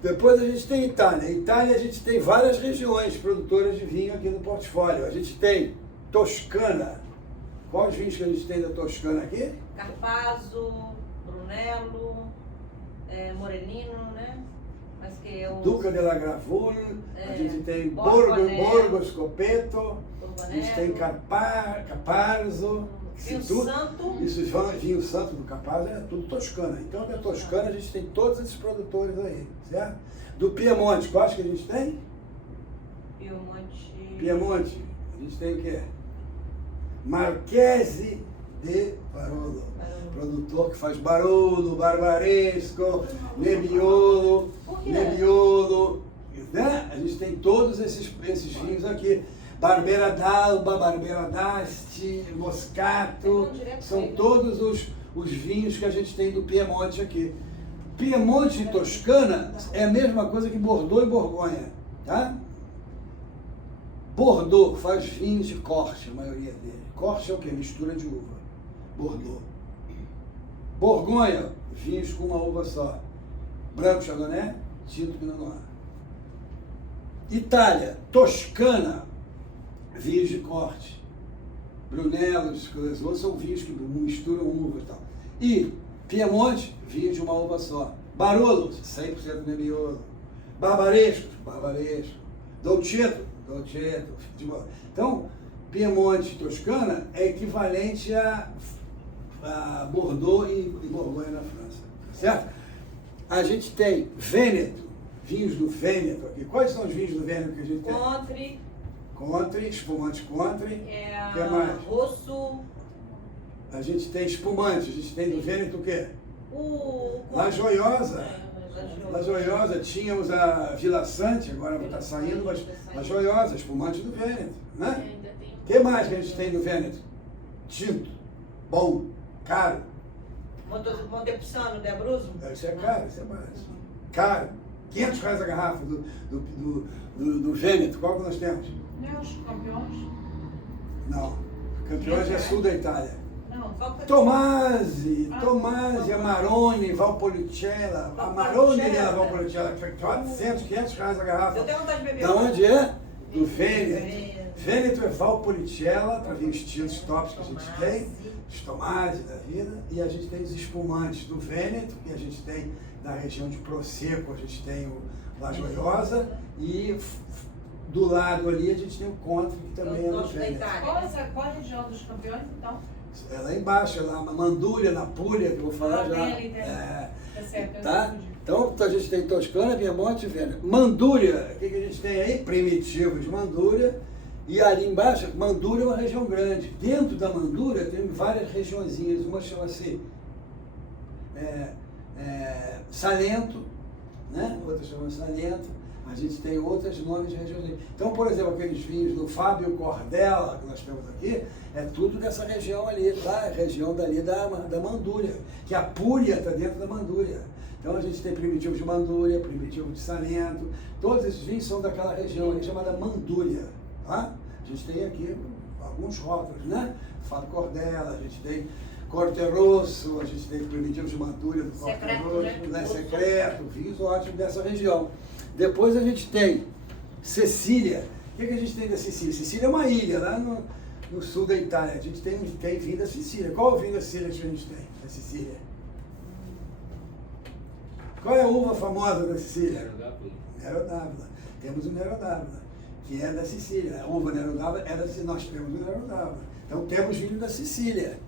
Depois a gente tem Itália. Itália a gente tem várias regiões produtoras de vinho aqui no portfólio. A gente tem Toscana. Quais vinhos que a gente tem da Toscana aqui? Carpazzo, Brunello, Morenino, né? Mas que é o Duca della Gravure, a gente tem Borgo Scopeto, a gente tem Caparzo, Vinho Santo. Isso, vinho santo do Caparzo é tudo Toscana. Então da Toscana a gente tem todos esses produtores aí, certo? Do Piemonte, quais que a gente tem? Piemonte, a gente tem o quê? Marchese de Barolo, produtor que faz Barolo, Barbaresco, Nebbiolo, né? A gente tem todos esses vinhos aqui. Barbera d'Alba, Barbera d'Asti, Moscato, são todos os vinhos que a gente tem do Piemonte aqui. Piemonte e Toscana é a mesma coisa que Bordeaux e Borgonha, tá? Bordeaux faz vinhos de corte, a maioria dele. Corte é o quê? Mistura de uva. Bordeaux. Borgonha, vinhos com uma uva só. Branco Chardonnay, tinto Pinot Noir. Itália, Toscana, vinhos de corte. Brunello, Clesot, são vinhos que misturam uva e tal. E Piemonte, vinho de uma uva só. Barolo, 100% Nebbiolo. Barbaresco, Dolcetto. Então, Piemonte e Toscana é equivalente a Bordeaux e Borgonha na França, certo? A gente tem Vêneto, vinhos do Vêneto aqui. Quais são os vinhos do Vêneto que a gente tem? Contri, espumante Contri. O que mais? Rosso. A gente tem espumante, a gente tem do Vêneto o quê? La Joiosa. La Joiosa, tínhamos a Vila Sante, agora está saindo, mas La Joiosa, espumante do Vêneto, né? O que mais que a gente tem do Vêneto? Tinto, bom, caro. Montepulciano de Abruzzo? Isso é caro, isso é mais. Caro, R$500 a garrafa do Vêneto, qual que nós temos? Não, os campeões. Não, Campiões é sul da Itália. Não, Tomasi, Amarone, Valpolicella. Amarone della Valpolicella, R$400, R$500 a garrafa. Eu tenho vontade de beber. Da onde é? Do Vêneto. Vêneto é Valpolicella, para vir os estilos tops que a gente tem, os Tomasi da vida, e a gente tem os espumantes do Vêneto, que a gente tem na região de Prosecco, a gente tem o La Joiosa, e do lado ali a gente tem o Contri, que também é do Vêneto. Qual a região dos campeões, então? É lá embaixo, é lá na Manduria, na Puglia, que eu vou falar já. Tá certo, tá? Então a gente tem Toscana, Piemonte e Vêneto. Manduria, o que a gente tem aí? Primitivos de Manduria. E ali embaixo, Manduria é uma região grande. Dentro da Manduria tem várias regiõezinhas. Uma chama-se Salento, né? Outra chama-se Salento. A gente tem outros nomes de regiões. Então, por exemplo, aqueles vinhos do Fábio Cordella, que nós temos aqui, é tudo dessa região ali, tá? É região dali da Manduria, que a Puglia está dentro da Manduria. Então a gente tem primitivo de Manduria, primitivo de Salento, todos esses vinhos são daquela região ali chamada Manduria, tá? A gente tem aqui alguns rótulos, né? Fábio Cordella, a gente tem Corte Rosso, a gente tem primitivo de Manduria do Corte Rosso, né? Secreto, vinhos ótimos dessa região. Depois a gente tem Sicília. O que a gente tem da Sicília? Sicília é uma ilha lá no sul da Itália. A gente tem vinho da Sicília. Qual o vinho da Sicília que a gente tem? Da Sicília? Qual é a uva famosa da Sicília? Nero d'Avola. Temos o Nero d'Avola, que é da Sicília. A uva Nero d'Avola é da Sicília. Nós temos o Nero d'Avola. Então temos vinho da Sicília,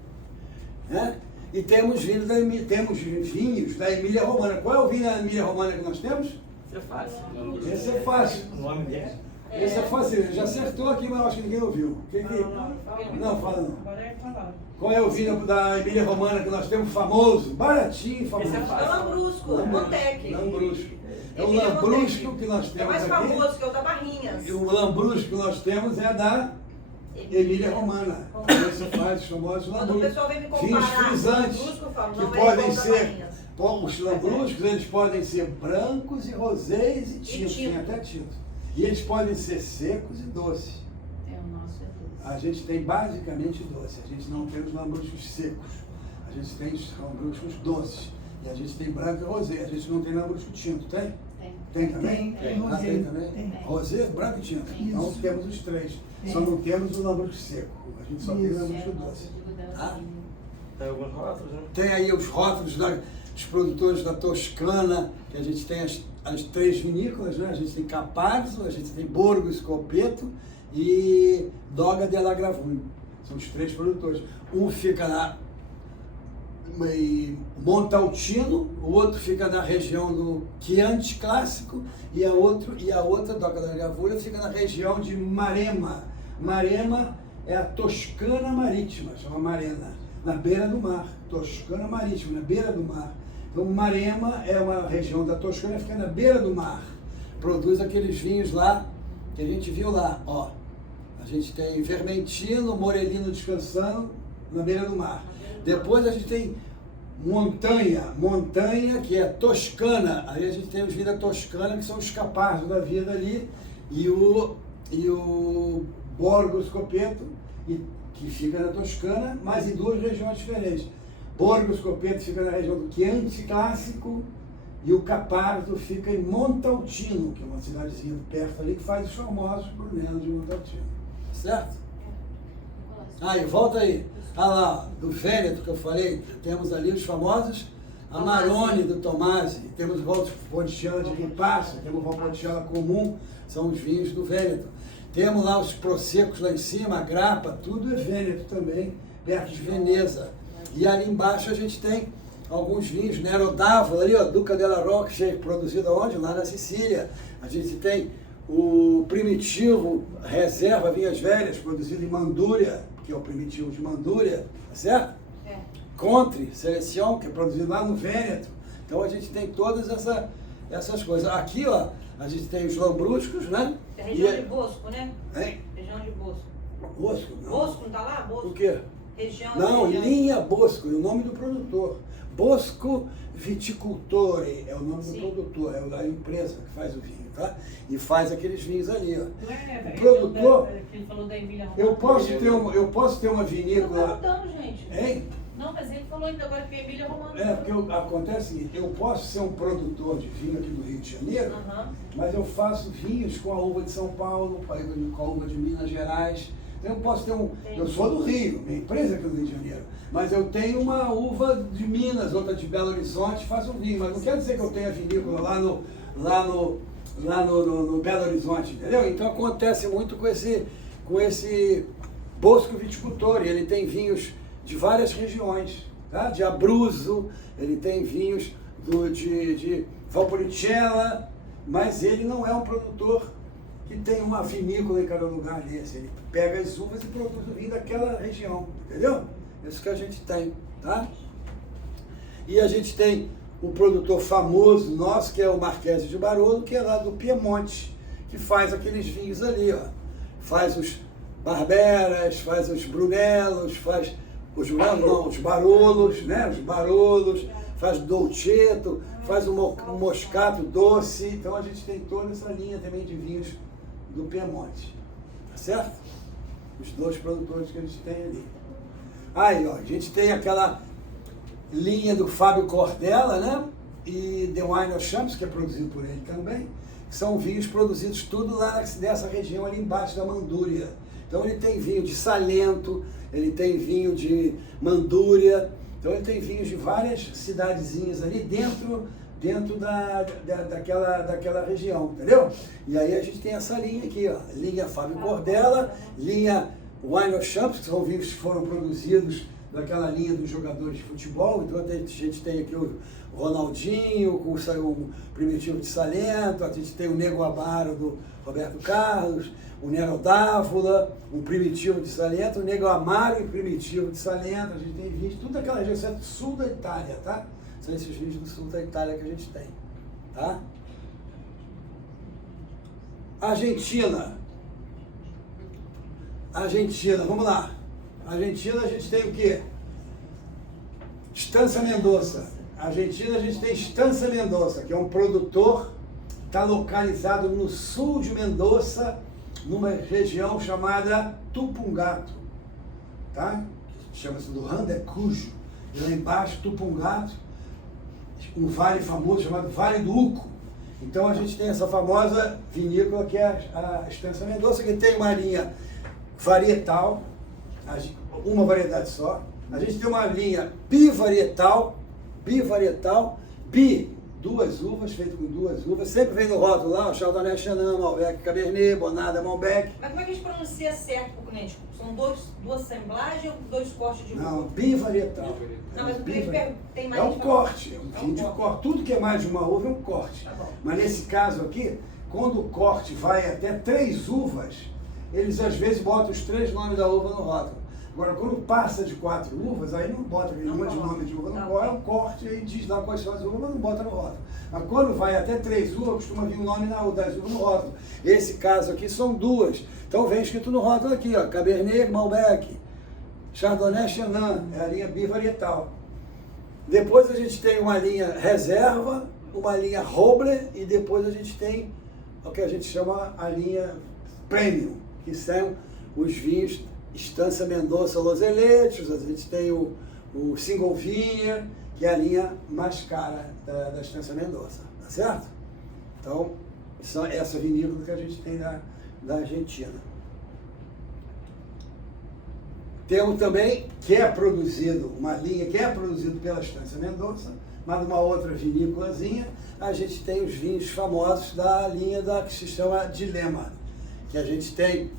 né? E temos vinhos da Emília Romana. Qual é o vinho da Emília Romana que nós temos? Isso é fácil. Esse é fácil. O nome dele? Esse é fácil, já acertou aqui, mas eu acho que ninguém ouviu. Não, fala não. Agora é falar. Qual é o vinho da Emília Romana que nós temos famoso? Baratinho, famoso. Esse é o Lambrusco, o Montec. Lambrusco. É o Emília Lambrusco Montec. que nós É temos mais aqui. famoso que é o da Barrinhas. E o Lambrusco que nós temos é da Emília Romana. Você faz os famosos Quando o lambruscos. pessoal vem me Vinhos comparar frisantes, Lambrusco, eu falo, que não é podem igual da ser, Barrinhas. os lambruscos, eles podem ser brancos e rosés e tintos, tinto. tem até tinto. E eles podem ser secos e doces. É, o nosso é doce. A gente tem basicamente doce, a gente não tem os lambruscos secos, a gente tem os lambruscos doces. E a gente tem branco e rosé, a gente não tem lambrusco tinto, tem? Tem. Tem também? Tem. Ah, tem também? Tem. Rosé, branco e tinto. Tem. Então temos os três. Tem. Só não temos o lambrusco seco, a gente só tem o É, lambrusco o nosso doce. eu digo dela Ah. assim. Tem alguns rótulos, né? Tem aí os rótulos dos produtores da Toscana, que a gente tem as três vinícolas, né? A gente tem Caparzo, a gente tem Borgo Scopeto e Doga della Gravura. São os três produtores. Um fica em Montalcino, o outro fica na região do Chianti Clássico e a outra, Doga della Gravura, fica na região de Maremma. Maremma é a Toscana Marítima, chama Marena, na beira do mar. Toscana Marítima, na beira do mar. Então, Maremma é uma região da Toscana, fica na beira do mar. Produz aqueles vinhos lá, que a gente viu lá, ó. A gente tem Vermentino, Morellino descansando na beira do mar. Depois a gente tem Montanha, que é Toscana. Aí a gente tem os vinhos da Toscana, que são os Caparzo da vida ali, e o Borgo Scopeto, que fica na Toscana, mas em duas regiões diferentes. Borgo Scopeto fica na região do Chianti Clássico e o Caparzo fica em Montalcino, que é uma cidadezinha perto ali, que faz os famosos Brunello de Montalcino. Certo? Ah, e volta aí. Ah lá, do Vêneto que eu falei, temos ali os famosos Amarone do Tomasi, temos o Valpolicella de Ripasso, temos o Valpolicella comum, são os vinhos do Vêneto. Temos lá os Prosecos lá em cima, a Grappa, tudo é Vêneto também, perto de Veneza. E ali embaixo a gente tem alguns vinhos, Nero d'Avola, ali ó, Duca della Roche, produzido onde? Lá na Sicília. A gente tem o Primitivo Reserva Vinhas Velhas, produzido em Manduria, que é o Primitivo de Manduria, tá certo? É. Contre Seleção, que é produzido lá no Vêneto. Então a gente tem todas essas coisas. Aqui, ó, a gente tem os lambruscos, né? É região de Bosco, né? Hein? Região de Bosco. Bosco? Não. Bosco, não tá lá? Bosco? O quê? Região Não, região. linha Bosco, é o nome do produtor. Bosco Viticultore é o nome do Sim. produtor, é a empresa que faz o vinho, tá? E faz aqueles vinhos ali, ó. Não é, O produtor, que ele falou da Emília Romana. eu posso ter uma Não tá vinícola, mudando, gente. hein? Não, mas ele falou ainda agora que a Emília Romana. É, porque acontece o seguinte, eu posso ser um produtor de vinho aqui do Rio de Janeiro, Aham. mas eu faço vinhos com a uva de São Paulo, com a uva de Minas Gerais. Então eu posso ter eu sou do Rio, minha empresa é aqui do Rio de Janeiro, mas eu tenho uma uva de Minas, outra de Belo Horizonte, faço um vinho, mas não quer dizer que eu tenha vinícola lá no Belo Horizonte, entendeu? Então acontece muito com esse Bosco Viticultore, ele tem vinhos de várias regiões, tá? De Abruzzo, ele tem vinhos de Valpolicella, mas ele não é um produtor que tem uma vinícola em cada lugar desse. Ele pega as uvas e produz o vinho daquela região, entendeu? Isso que a gente tem, tá? E a gente tem um produtor famoso nosso, que é o Marchese de Barolo, que é lá do Piemonte, que faz aqueles vinhos ali, ó. Faz os Barberas, faz os Brunellos, faz os Barolos, né? Os Barolos, faz Dolcetto, faz o Moscato doce. Então a gente tem toda essa linha também de vinhos do Piemonte, tá certo? Os dois produtores que a gente tem ali. Aí, ó, a gente tem aquela linha do Fábio Cordella, né? E The Wine of Champs, que é produzido por ele também, que são vinhos produzidos tudo lá nessa região ali embaixo da Manduria. Então ele tem vinho de Salento, ele tem vinho de Manduria, então ele tem vinhos de várias cidadezinhas ali dentro daquela região, entendeu? E aí a gente tem essa linha aqui, ó, linha Fábio Cordella, linha Wine of Champs, que são vinhos que foram produzidos daquela linha dos jogadores de futebol. Então a gente tem aqui o Ronaldinho, com o Primitivo de Salento, a gente tem o Nego Amaro do Roberto Carlos, o Nero Dávola, o Primitivo de Salento, o Nego Amaro e o Primitivo de Salento. A gente tem vídeos, tudo aquela região do sul da Itália, tá? São esses vídeos do sul da Itália que a gente tem, tá? Argentina, vamos lá. Argentina a gente tem o quê? Estância Mendoza. Argentina a gente tem Estância Mendoza, que é um produtor, está localizado no sul de Mendoza, numa região chamada Tupungato, tá? Chama-se do Randecujo. E lá embaixo, Tupungato, um vale famoso chamado Vale do Uco. Então a gente tem essa famosa vinícola que é a Estância Mendoza, que tem uma linha varietal, uma variedade só. A gente tem uma linha bivarietal, duas uvas, feito com duas uvas. Sempre vem no rótulo lá, o Chardonnay, Chenin, Malbec, Cabernet, Bonarda, Malbec. Mas como é que a gente pronuncia certo pro cliente? São duas assemblagens ou dois cortes de uva? Não, bivarietal. Não, mas o cliente tem mais É um de corte, é um vinho de corte. Tudo que é mais de uma uva é um corte. Tá bom. Mas nesse caso aqui, quando o corte vai até 3 uvas, eles às vezes botam os 3 nomes da uva no rótulo. Agora, quando passa de 4 uvas, aí não bota nenhuma de nome de uva, não bota, é um corte, aí diz lá quais são as uvas, mas não bota no rótulo. Mas quando vai até 3 uvas, costuma vir o nome das uvas no rótulo. Esse caso aqui são 2. Então vem escrito no rótulo aqui, ó, Cabernet, Malbec, Chardonnay, Chenin, é a linha bivarietal. Depois a gente tem uma linha reserva, uma linha Roble, e depois a gente tem o que a gente chama a linha Premium, que são os vinhos Estância Mendoza Los Eletos. A gente tem o Single Vinha, que é a linha mais cara da Estância Mendoza, tá certo? Então, essa vinícola que a gente tem da Argentina. Temos também, uma linha que é produzido pela Estância Mendoza, mas uma outra vinículazinha, a gente tem os vinhos famosos da linha que se chama Dilema, que a gente tem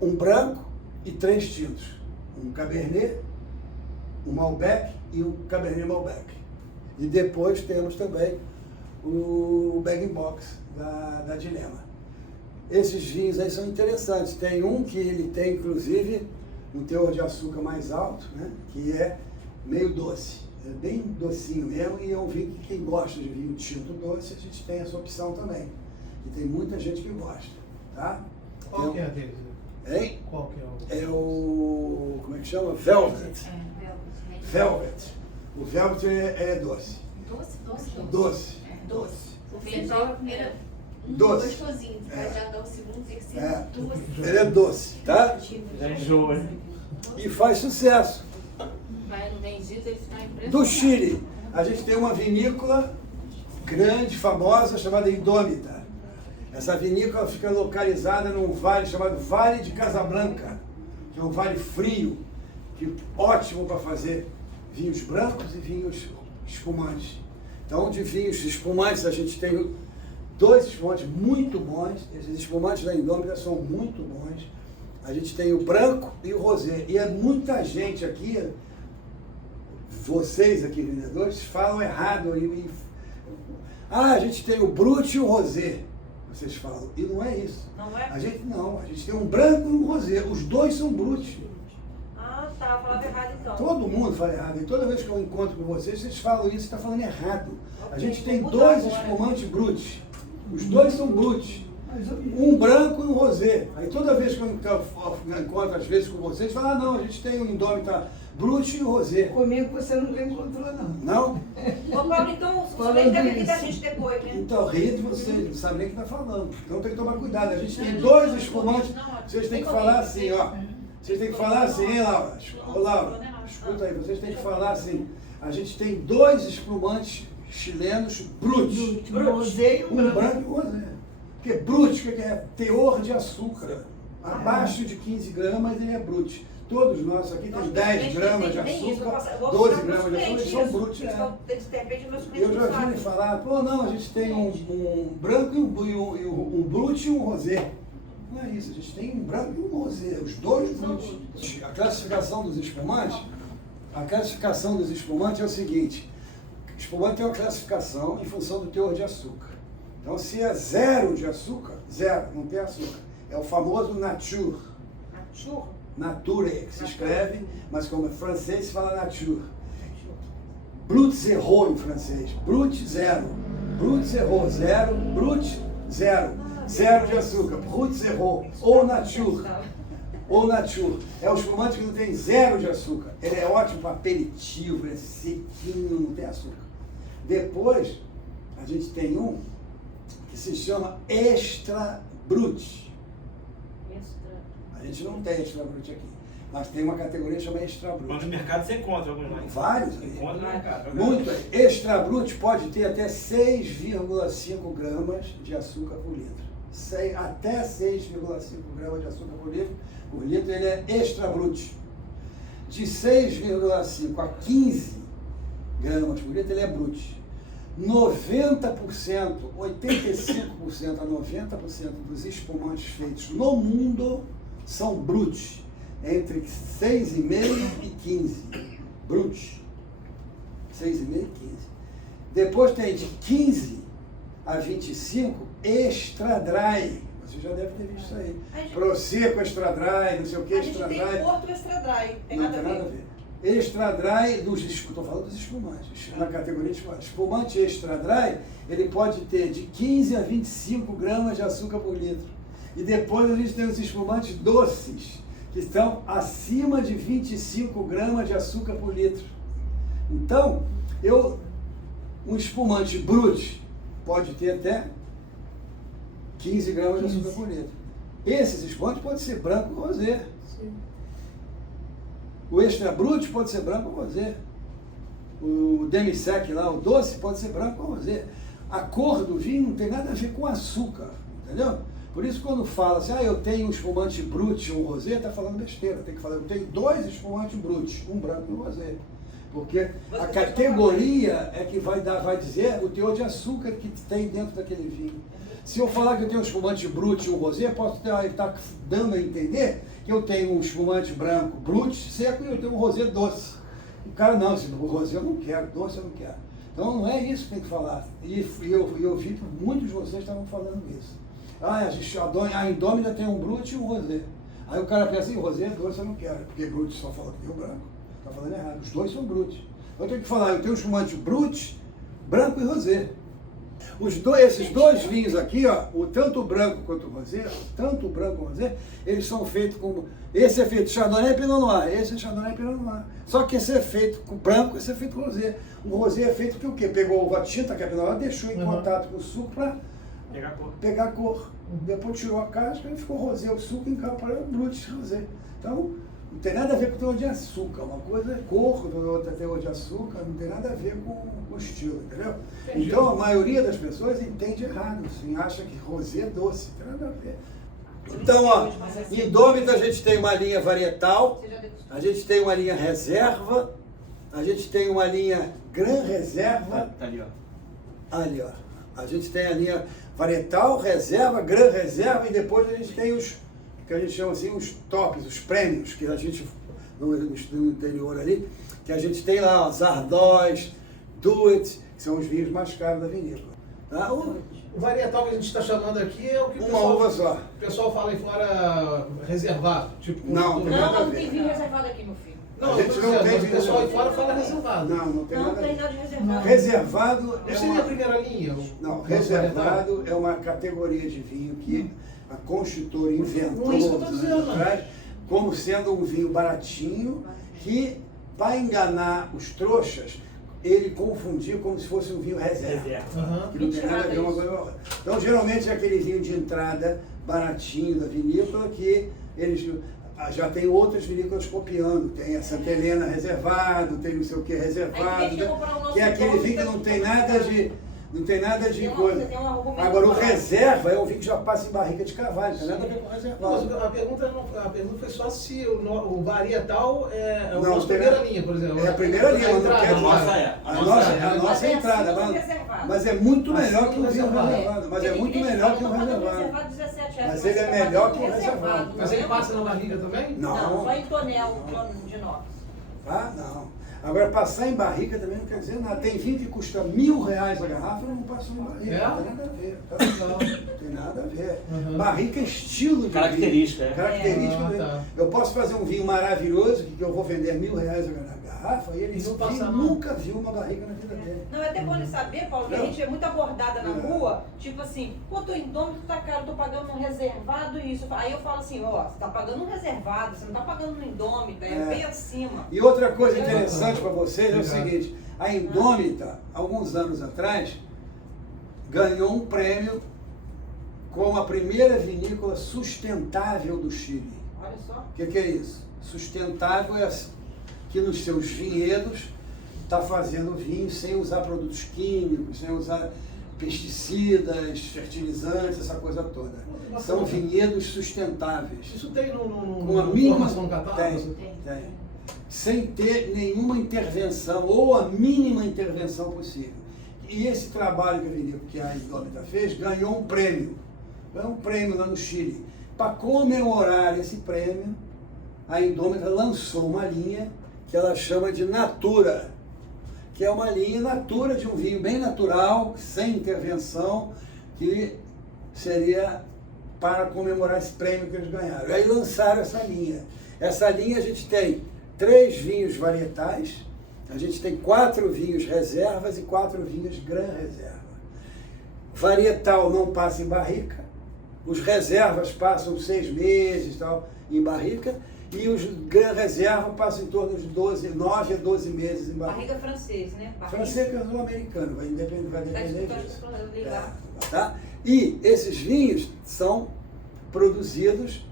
um branco e 3 tintos, um Cabernet, um Malbec e um Cabernet Malbec. E depois temos também o bag-in-box da Dilema. Esses vinhos aí são interessantes. Tem um que ele tem, inclusive, um teor de açúcar mais alto, né? Que é meio doce. É bem docinho mesmo, e é um vinho que quem gosta de vinho tinto doce, a gente tem essa opção também. E tem muita gente que gosta, tá? Qual que é a deles? Hein? Qual que é o... É o... como é que chama? Velvet. Velvet. O Velvet é doce. Doce? Doce. O feijão é a primeira. Doce. Gostosinho. Vai já dar o segundo, terceiro, É. duas. Ele é doce, tá? Já enjoa. E faz sucesso. Vai no vendido, ele fica impressionado. Do Chile, a gente tem uma vinícola grande, famosa, chamada Indômita. Essa vinícola fica localizada num vale chamado Vale de Casablanca, que é um vale frio, que ótimo para fazer vinhos brancos e vinhos espumantes. Então, de vinhos espumantes, a gente tem 2 espumantes muito bons. Esses espumantes da Indômita são muito bons. A gente tem o branco e o rosé. E é muita gente aqui, vocês aqui, vendedores, falam errado. A gente tem o brut e o rosé, vocês falam. E não é isso. Não é? A gente tem um branco e um rosé. Os 2 são brut. Ah, tá. Falava errado então. Todo mundo fala errado. E toda vez que eu encontro com vocês falam isso, está falando errado. A Ok, gente tem vou 2 mudar agora. espumantes brut. Os 2 são brut. Um branco e um rosé. Aí toda vez que eu encontro, às vezes, com vocês, fala, não, a gente tem o Indômita brut e o rosé. Comigo você nunca encontrou, não. Não? Ô, Paulo, então, Falando você deve rir da isso. gente depois, né? Então, ri de vocês, não sabe nem o que está falando. Então tem que tomar cuidado. A gente tem 2 espumantes. Vocês têm que falar assim, ó. Vocês têm que falar assim, hein, Laura? Ô, Laura, escuta aí, vocês têm que falar assim. A gente tem 2 espumantes chilenos brutos. Rosé e Um branco e um rosé. Porque brut, o que é? Teor de açúcar. Abaixo de 15 gramas ele é brut. Todos nós aqui temos 10 gramas de açúcar, 12 gramas de açúcar, eles são brutos. Eu já ouvi ele falar, pô, não, a gente tem um branco e um brut e um rosé. Não é isso, a gente tem um branco e um rosé, os dois brutos. A classificação dos espumantes é o seguinte: espumante tem uma classificação em função do teor de açúcar. Então, se é 0 de açúcar, 0, não tem açúcar. É o famoso nature. Nature, que se escreve, mas como é francês, se fala nature. Brut zéro em francês. Brut 0. Brut zéro, 0. Brut 0. 0 de açúcar. Brut zéro. Ou nature. Ou nature. É o espumante que não tem 0 de açúcar. Ele é ótimo para aperitivo, é sequinho, não tem açúcar. Depois, a gente tem um que se chama extra brut. A gente não tem extra brut aqui, mas tem uma categoria que chama extra brut. Mas no mercado você encontra alguns mais. Vários aí. Encontra no mercado. Muito aí. Extra brut pode ter até 6,5 gramas de açúcar por litro. Até 6,5 gramas de açúcar por litro ele é extra brut. De 6,5 a 15 gramas por litro ele é brut. 90%, 85% a 90% dos espumantes feitos no mundo são bruts, entre 6,5 e 15. Bruts. 6,5 e 15. Depois tem de 15 a 25 extra dry. Você já deve ter visto isso aí. Prosecco extra dry, não sei o que extra dry. A gente tem Porto extra dry. Tem não nada tem nada a ver. Extra dry, estou falando dos espumantes, na categoria de espumante. Espumante extra dry, ele pode ter de 15 a 25 gramas de açúcar por litro. E depois a gente tem os espumantes doces, que estão acima de 25 gramas de açúcar por litro. Então, um espumante brut pode ter até 15 gramas de açúcar por litro. Esses espumantes podem ser branco ou rosé. O extra brut pode ser branco ou rosé. O demi-sec lá, o doce, pode ser branco ou rosé. A cor do vinho não tem nada a ver com açúcar, entendeu? Por isso, quando fala assim, eu tenho um espumante brut e um rosé, está falando besteira. Tem que falar, eu tenho 2 espumantes bruts, um branco e um rosé. Porque a categoria é que vai dizer o teor de açúcar que tem dentro daquele vinho. Se eu falar que eu tenho um espumante brut e um rosé, posso estar dando a entender que eu tenho um espumante branco brut, seco, e eu tenho um rosé doce. O cara, não, o rosé eu não quero, doce eu não quero. Então não é isso que tem que falar. E eu vi que muitos de vocês estavam falando isso. A Indômita tem um brut e um rosé. Aí o cara pensa assim, rosé doce eu não quero, porque brut só fala que tem o branco. Está falando errado, os dois são brutos. Eu tenho que falar, eu tenho um espumante brut, branco e rosé. Esses dois vinhos aqui, tanto o branco quanto o rosé, eles são feitos com... Esse é feito Chardonnay e Pinot Noir, esse é Chardonnay e Pinot Noir. Só que esse é feito com branco, esse é feito com rosé. O rosé é feito porque o quê? Pegou a tinta, que é Pinot Noir, deixou em contato com o suco para pegar a cor. Depois tirou a casca e ficou rosé, o suco para o brut rosé. Então, não tem nada a ver com o teor de açúcar. Uma coisa é cor, outra é teor de açúcar, não tem nada a ver com o estilo, entendeu? Então, a maioria das pessoas entende errado, assim, acha que rosé é doce, não tem nada a ver. Então, em Indômita a gente tem uma linha varietal, a gente tem uma linha reserva, a gente tem uma linha Gran Reserva. Tá ali, Ali, a gente tem a linha varietal, reserva, Gran Reserva, e depois a gente tem os que a gente chama assim, os tops, os prêmios, que a gente, no interior ali, que a gente tem lá, os Ardós, Do It, que são os vinhos mais caros da vinícola. Tá? O varietal que a gente está chamando aqui é o que uma uva só. O pessoal fala aí fora reservado. Tipo, não, tem nada a ver. Não tem vinho reservado aqui, meu filho. Não, a gente não tem o pessoal aí fora fala reservado. Não tem nada a ver. Não tem nada de reservado. Reservado é seria a primeira linha? Não, reservado é uma categoria de vinho que a construtora inventou atrás, como sendo um vinho baratinho, que, para enganar os trouxas, ele confundia como se fosse um vinho reserva. Que não tem nada a ver uma coisa com a outra. Então, geralmente, é aquele vinho de entrada baratinho da vinícola que eles já tem outras vinícolas copiando. Tem a Santa Helena reservado, tem não sei o que reservado, que é aquele vinho que não tem nada de... Não tem nada de Tem uma- coisa. tem um argumento Agora, o forte. reserva é o vinho que já passa em barrica de carvalho, não tem nada a ver com Não, mas reservado. a pergunta foi só se o varietal é Não, a tem primeira nada. linha, por exemplo. É a primeira linha, mas não entrada, quer A nossa dizer. é. A nossa é a Mas é entrada. acima do Mas, reservado. mas é muito melhor que o vinho reservado. reservado. Mas é muito melhor que o reservado. reservado R$17, Mas você ele é tá melhor pagando que o reservado. Mas ele passa na barriga também? Não, só Não. em tonel de inox. Ah, não. Agora, passar em barrica também não quer dizer nada. Tem vinho que custa R$1.000 a garrafa e não passou em barrica. É? Não tem nada a ver. Tá legal. Não tem nada a ver. Uhum. Barrica é estilo de Característica, vinho. é. Característica. Ah, do vinho. tá. Eu posso fazer um vinho maravilhoso que eu vou vender R$1.000 a garrafa e ele E não passa mal. nunca viu uma barrica na vida dele. Não, é até bom ele saber, Paulo, que a Não. gente é muito abordada na É. rua, tipo assim, pô, teu indômito tá caro, tô pagando um reservado e isso. Aí eu falo assim, ó, você tá pagando um reservado, você não tá pagando um indômito, é bem acima. E outra coisa interessante para vocês é o Obrigado. seguinte, a Indômita, alguns anos atrás, ganhou um prêmio como a primeira vinícola sustentável do Chile. Olha só. O que é isso? Sustentável é que nos seus vinhedos está fazendo vinho sem usar produtos químicos, sem usar pesticidas, fertilizantes, essa coisa toda. São vinhedos sustentáveis. Isso tem Com a mínima informação no catálogo? tem. Sem ter nenhuma intervenção ou a mínima intervenção possível. E esse trabalho que a Indômita fez ganhou um prêmio. Ganhou um prêmio lá no Chile. Para comemorar esse prêmio, a Indômita lançou uma linha que ela chama de Natura, que é uma linha natura de um vinho bem natural, sem intervenção, que seria para comemorar esse prêmio que eles ganharam. E aí lançaram essa linha. Essa linha a gente tem 3 vinhos varietais, a gente tem 4 vinhos reservas e 4 vinhos Gran Reserva. Varietal não passa em barrica, os reservas passam 6 meses tal, em barrica, e os Gran Reserva passam em torno de 9 a 12 meses em barrica. Barriga francês, né? Barriga. Francês é sul-americano, vai depender Tá disso. escutando ligar. Tá? E esses vinhos são produzidos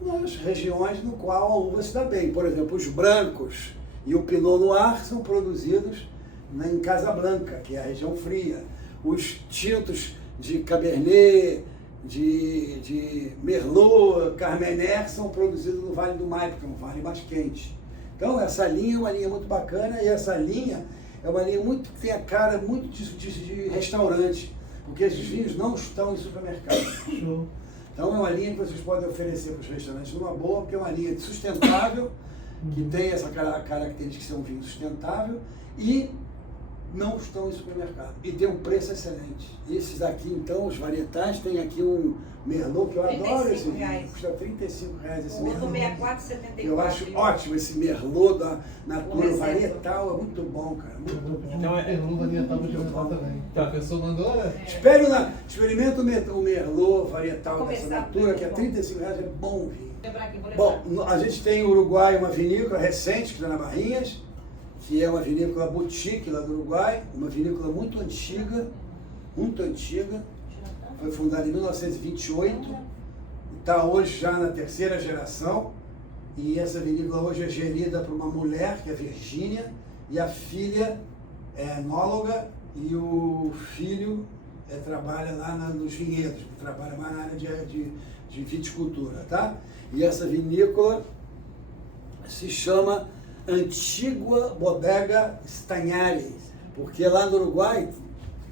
nas regiões no qual a uva se dá bem. Por exemplo, os brancos e o Pinot Noir são produzidos em Casablanca, que é a região fria. Os tintos de Cabernet, de Merlot, Carmener são produzidos no Vale do Maipo, que é um vale mais quente. Então, essa linha é uma linha muito bacana e essa linha é uma linha muito que tem a cara muito de restaurante, porque esses vinhos não estão em supermercado. Show. Então, é uma linha que vocês podem oferecer para os restaurantes numa boa, porque é uma linha sustentável, que tem essa característica de ser um vinho sustentável e não estão em supermercado. E tem um preço excelente. Esses aqui, então, os varietais, tem aqui um Merlot, que eu adoro esse vinho. R$35. Custa R$35 esse O outro Merlot. 64,74. Eu acho ótimo esse Merlot da Natura reserva. Varietal, é muito bom, cara. Muito bom. Então é luva de etapa de levar também. Tá. A pessoa mandou, né? Experimenta o Merlot Varietal dessa Começar Natura, que é bom. R$35, é bom vinho. Lembrar aqui, vou Bom, lembrar. a gente tem no Uruguai uma vinícola recente, que está na Barrinhas, que é uma vinícola boutique lá do Uruguai, uma vinícola muito antiga, foi fundada em 1928, está hoje já na 3ª geração, e essa vinícola hoje é gerida por uma mulher, que é Virgínia, e a filha é enóloga, e o filho trabalha lá nos vinhedos, que trabalha mais na área de viticultura, tá? E essa vinícola se chama Antigua Bodega Stagnari, porque lá no Uruguai,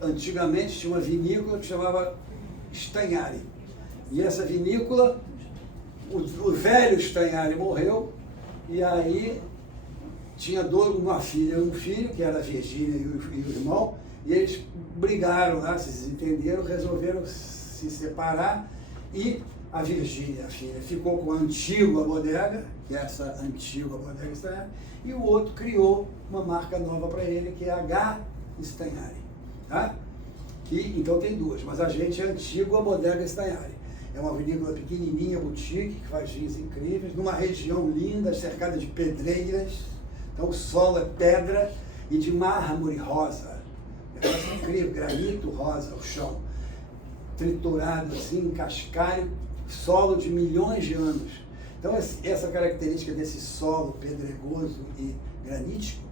antigamente tinha uma vinícola que chamava Stagnari. E essa vinícola, o velho Stagnari morreu, e aí tinha uma filha e um filho, que era a Virgínia e o irmão, e eles brigaram lá, se desentenderam, resolveram se separar, e a Virgínia, a filha, ficou com a Antigua Bodega, que é essa Antigua Bodega Stagnari, e o outro criou uma marca nova para ele, que é H. Stagnari. Tá? Então tem 2, mas a gente é Antigua Bodega Stagnari. É uma vinícola pequenininha, boutique, que faz vinhos incríveis, numa região linda, cercada de pedreiras. Então o solo é pedra e de mármore rosa. É incrível, granito rosa, o chão. Triturado assim, cascalho, solo de milhões de anos. Então essa característica desse solo pedregoso e granítico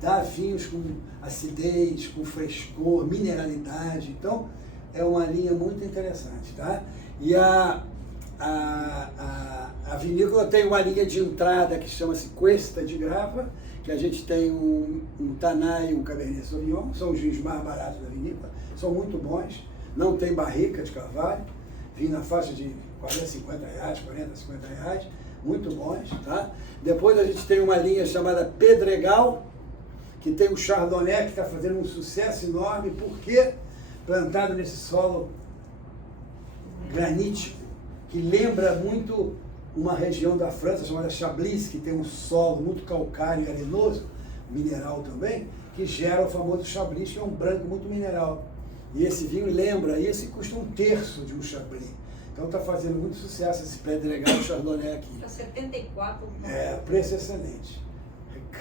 dá vinhos com acidez, com frescor, mineralidade. Então, é uma linha muito interessante, tá? E a vinícola tem uma linha de entrada que chama-se Cuesta de Grappa, que a gente tem um Taná e um Cabernet Sauvignon, são os vinhos mais baratos da vinícola, são muito bons, não tem barrica de carvalho, vinho na faixa de 40, 50 reais, 40, 50 reais, muito bons, tá? Depois a gente tem uma linha chamada Pedregal, que tem o Chardonnay, que está fazendo um sucesso enorme, porque plantado nesse solo granítico, que lembra muito uma região da França chamada Chablis, que tem um solo muito calcário e arenoso, mineral também, que gera o famoso Chablis, que é um branco muito mineral. E esse vinho lembra isso e custa 1/3 de um Chablis. Então está fazendo muito sucesso esse Pedregal Chardonnay aqui. Está 74. Preço excelente.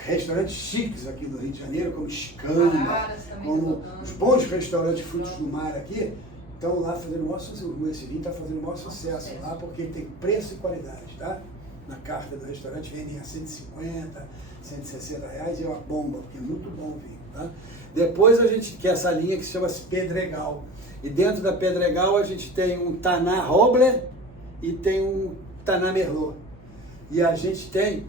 Restaurantes chiques aqui do Rio de Janeiro, como Escamba, como os bons restaurantes de frutos do mar aqui, estão lá fazendo o maior sucesso. Esse vinho está fazendo o maior sucesso lá, porque tem preço e qualidade, tá? Na carta do restaurante vendem a 150, 160 reais e é uma bomba, porque é muito bom o vinho, tá? Depois a gente quer essa linha que se chama Pedregal. E dentro da Pedregal a gente tem um Taná Roble e tem um Taná Merlot. E a gente tem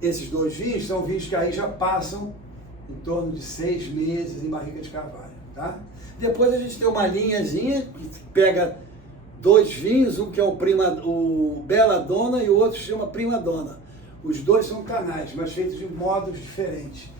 esses dois vinhos, são vinhos que aí já passam em torno de 6 meses em barrica de carvalho, tá? Depois a gente tem uma linhazinha que pega 2 vinhos, um que é o Bela Donna e o outro se chama Prima Donna. Os dois são canais, mas feitos de modos diferentes.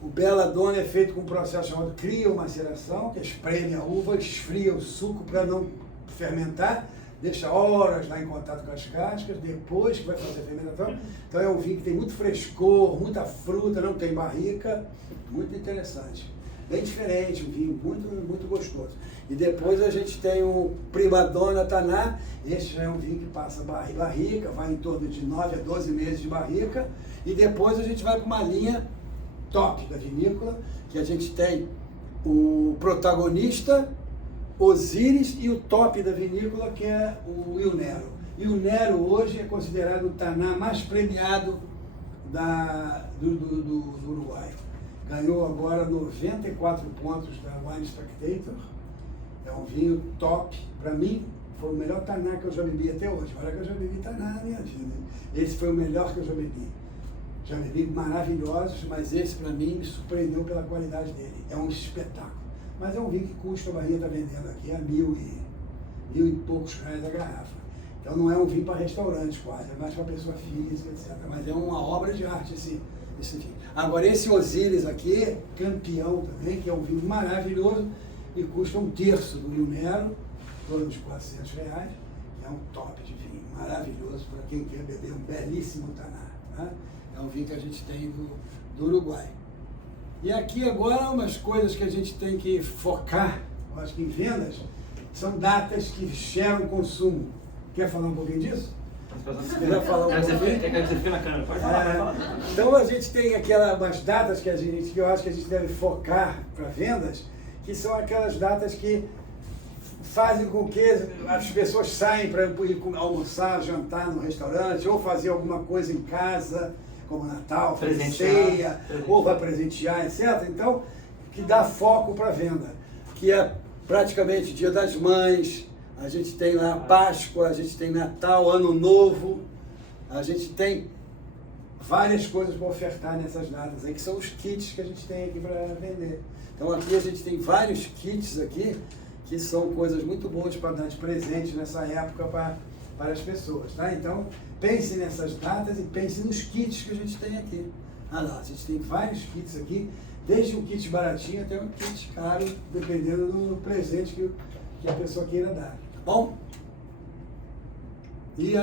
O Bela Donna é feito com um processo chamado criomaceração, que espreme a uva, esfria o suco para não fermentar, deixa horas lá em contato com as cascas, depois que vai fazer a fermentação. Então é um vinho que tem muito frescor, muita fruta, não tem barrica, muito interessante. Bem diferente, um vinho muito, muito gostoso. E depois a gente tem o Prima Donna Taná, esse já é um vinho que passa barrica, vai em torno de 9 a 12 meses de barrica, e depois a gente vai para uma linha top da vinícola, que a gente tem o Protagonista, Osiris e o top da vinícola, que é o Il Nero. E o Nero hoje é considerado o Taná mais premiado do Uruguai. Ganhou agora 94 pontos da Wine Spectator. É um vinho top. Para mim, foi o melhor Taná que eu já bebi até hoje. Olha que eu já bebi Taná na minha vida. Esse foi o melhor que eu já bebi. Já bebi maravilhosos, mas esse para mim me surpreendeu pela qualidade dele. É um espetáculo. Mas é um vinho que custa, a Bahia está vendendo aqui a mil e poucos reais a garrafa. Então não é um vinho para restaurante quase, é mais para pessoa física, etc. Mas é uma obra de arte esse vinho. Agora esse Osiris aqui, campeão também, que é um vinho maravilhoso e custa 1/3 do Il Nero, em torno de 400 reais. É um top de vinho, maravilhoso para quem quer beber um belíssimo Taná. Tá? É um vinho que a gente tem do Uruguai. E aqui agora umas coisas que a gente tem que focar, eu acho que em vendas, são datas que geram consumo. Quer falar um pouquinho disso? Quer falar um pouquinho? Quer que você fique na câmera? Pode falar. Então a gente tem umas datas que eu acho que a gente deve focar para vendas, que são aquelas datas que fazem com que as pessoas saem para ir almoçar, jantar no restaurante, ou fazer alguma coisa em casa, como Natal, ceia, ou vai presentear, etc. Então, que dá foco para a venda, que é praticamente Dia das Mães, a gente tem lá Páscoa, a gente tem Natal, Ano Novo, a gente tem várias coisas para ofertar nessas datas aí, que são os kits que a gente tem aqui para vender. Então aqui a gente tem vários kits aqui, que são coisas muito boas para dar de presente nessa época para as pessoas, tá? Então, pense nessas datas e pense nos kits que a gente tem aqui. Ah lá, a gente tem vários kits aqui, desde um kit baratinho até um kit caro, dependendo do presente que a pessoa queira dar, tá bom? E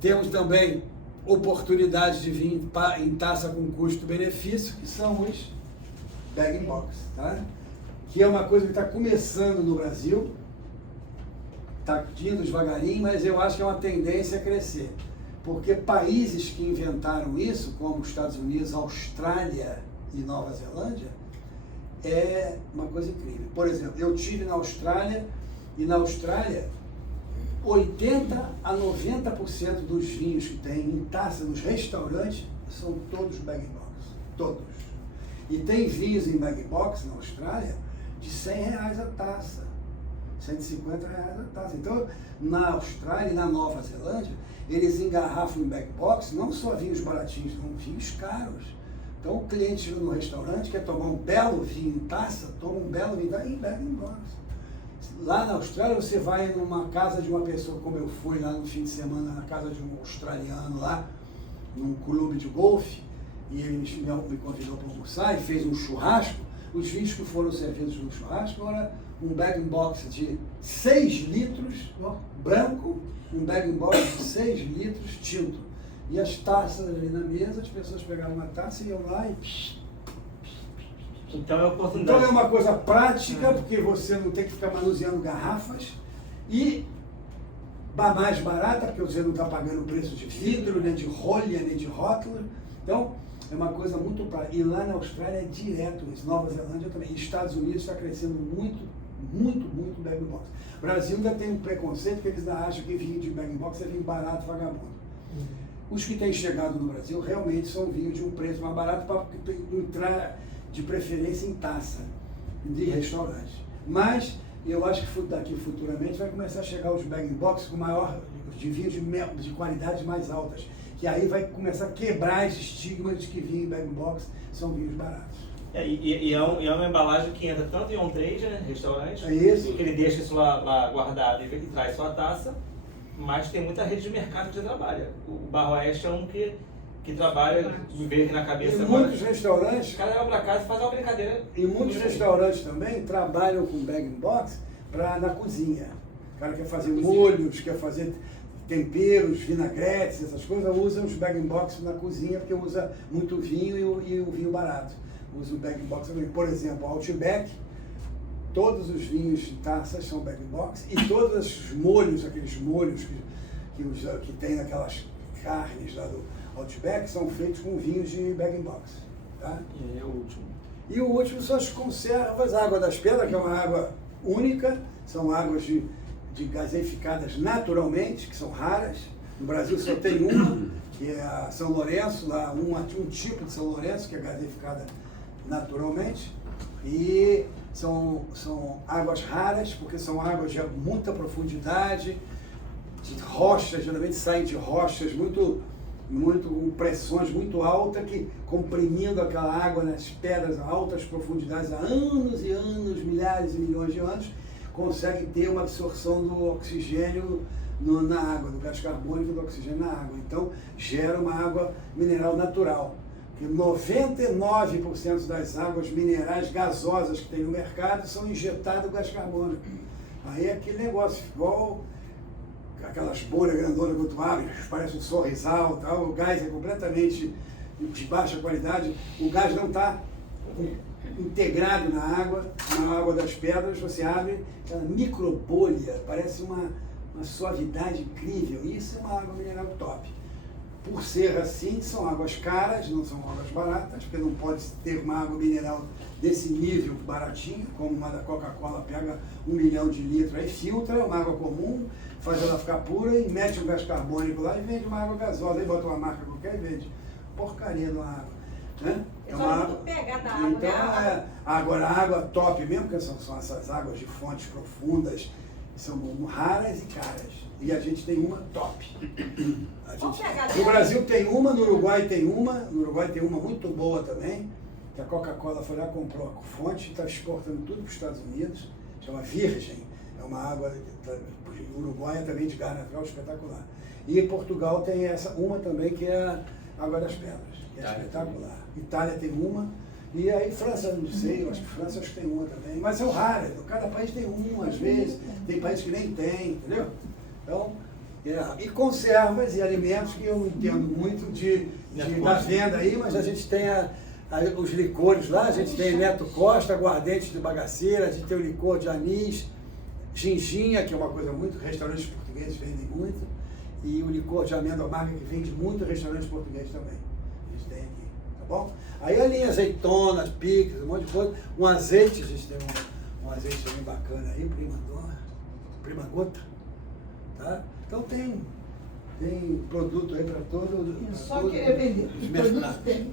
temos também oportunidades de vir em taça com custo-benefício, que são os bag-in-box, tá? Que é uma coisa que está começando no Brasil, está indo devagarinho, mas eu acho que é uma tendência a crescer. Porque países que inventaram isso, como os Estados Unidos, Austrália e Nova Zelândia, é uma coisa incrível. Por exemplo, eu estive na Austrália, e na Austrália, 80% a 90% dos vinhos que tem em taça nos restaurantes são todos bag-in-box. Todos. E tem vinhos em bag box na Austrália de R$100 a taça, R$150 a taça. Então, na Austrália e na Nova Zelândia, eles engarrafam em bag box não só vinhos baratinhos, não, vinhos caros. Então, o cliente chega no restaurante, quer tomar um belo vinho em taça, toma um belo vinho em bag box. Lá na Austrália, você vai numa casa de uma pessoa, como eu fui lá no fim de semana, na casa de um australiano lá, num clube de golfe, e ele me convidou para almoçar e fez um churrasco. Os vinhos que foram servidos no churrasco era um bag-in-box de 6 litros branco, um bag-in-box de 6 litros tinto. E as taças ali na mesa, as pessoas pegavam uma taça e iam lá e... Então é oportunidade. Então é uma coisa prática, porque você não tem que ficar manuseando garrafas, e mais barata, porque você não está pagando preço de vidro, nem de rolha, nem de rótulo. Então, é uma coisa muito prática. E lá na Austrália é direto isso, Nova Zelândia também. E Estados Unidos está crescendo muito, muito, muito bag box. O Brasil ainda tem um preconceito, que eles ainda acham que vinho de bag box é vinho barato, vagabundo. Os que têm chegado no Brasil realmente são vinhos de um preço mais barato para entrar de preferência em taça de restaurante. Mas eu acho que daqui futuramente vai começar a chegar os bag box com maior, de vinhos de qualidades mais altas, que aí vai começar a quebrar esse estigma de que vinho em bag box são vinhos baratos. E é uma embalagem que entra tanto em on-trade, né, restaurante, É isso. que ele deixa isso lá guardado e traz sua taça, mas tem muita rede de mercado que já trabalha. O Barra Oeste é um que trabalha, me veio aqui na cabeça E agora. muitos restaurantes, Os caras vão para casa e fazem uma brincadeira. e muitos restaurantes também trabalham com bag box na cozinha. O cara quer fazer molhos, quer fazer temperos, vinagretes, essas coisas, usa os bag box na cozinha, porque usa muito vinho e o vinho barato. Usa o bag box também. Por exemplo, Outback, todos os vinhos de taças são bag box, e todos os molhos, aqueles molhos que tem naquelas carnes lá do Outback, são feitos com vinhos de bag box. Tá? E aí é o último. E o último são as conservas, a água das pedras, que é uma água única, são águas de gaseificadas naturalmente, que são raras. No Brasil só tem uma, que é a São Lourenço, lá um tipo de São Lourenço, que é gaseificada naturalmente. E são águas raras, porque são águas de muita profundidade, de rochas, geralmente saem de rochas com pressões muito altas, que comprimindo aquela água nas pedras a altas profundidades há anos e anos, milhares e milhões de anos, conseguem ter uma absorção do oxigênio na água, do gás carbônico do oxigênio na água. Então, gera uma água mineral natural. Que 99% das águas minerais gasosas que tem no mercado são injetadas gás carbônico. Aí é aquele negócio, igual aquelas bolhas grandonas que tu abre, parece um sorrisal e tal, o gás é completamente de baixa qualidade, o gás não está integrado na água das pedras, você abre aquela microbolha, parece uma suavidade incrível. Isso é uma água mineral top. Por ser assim, são águas caras, não são águas baratas, porque não pode ter uma água mineral desse nível baratinho, como uma da Coca-Cola, pega 1 milhão de litros, aí filtra, uma água comum, faz ela ficar pura e mete um gás carbônico lá e vende uma água gasosa, aí bota uma marca qualquer e vende. Porcaria de uma água. Né? É uma água. Pegar da água, Então, né? agora a água top mesmo, que são essas águas de fontes profundas, são raras e caras. E a gente tem uma top. No Brasil tem uma, no Uruguai tem uma muito boa também, que a Coca-Cola foi lá, comprou a fonte e está exportando tudo para os Estados Unidos, chama Virgem, é uma água uruguaia também de gás natural espetacular. E em Portugal tem uma também, que é a Água das Pedras, que é espetacular. Itália tem uma, e aí França, não sei, eu acho que França tem uma também, mas são raras, cada país tem uma, às vezes, tem países que nem tem, entendeu? Então, e conservas e alimentos que eu não entendo muito da venda aí, mas a gente tem os licores lá, a gente tem Neto Costa, aguardente de bagaceira, a gente tem o licor de anis, ginginha, que é uma coisa muito, restaurantes portugueses vendem muito, e o licor de amêndoa amarga, que vende muito, restaurantes portugueses também. A gente tem aqui, tá bom? Aí a linha azeitonas, picles, um monte de coisa. Um azeite, a gente tem um azeite também bacana aí, Prima Gota, tá? Então tem produto aí para todo. Eu só queria vender. Os produtos tem.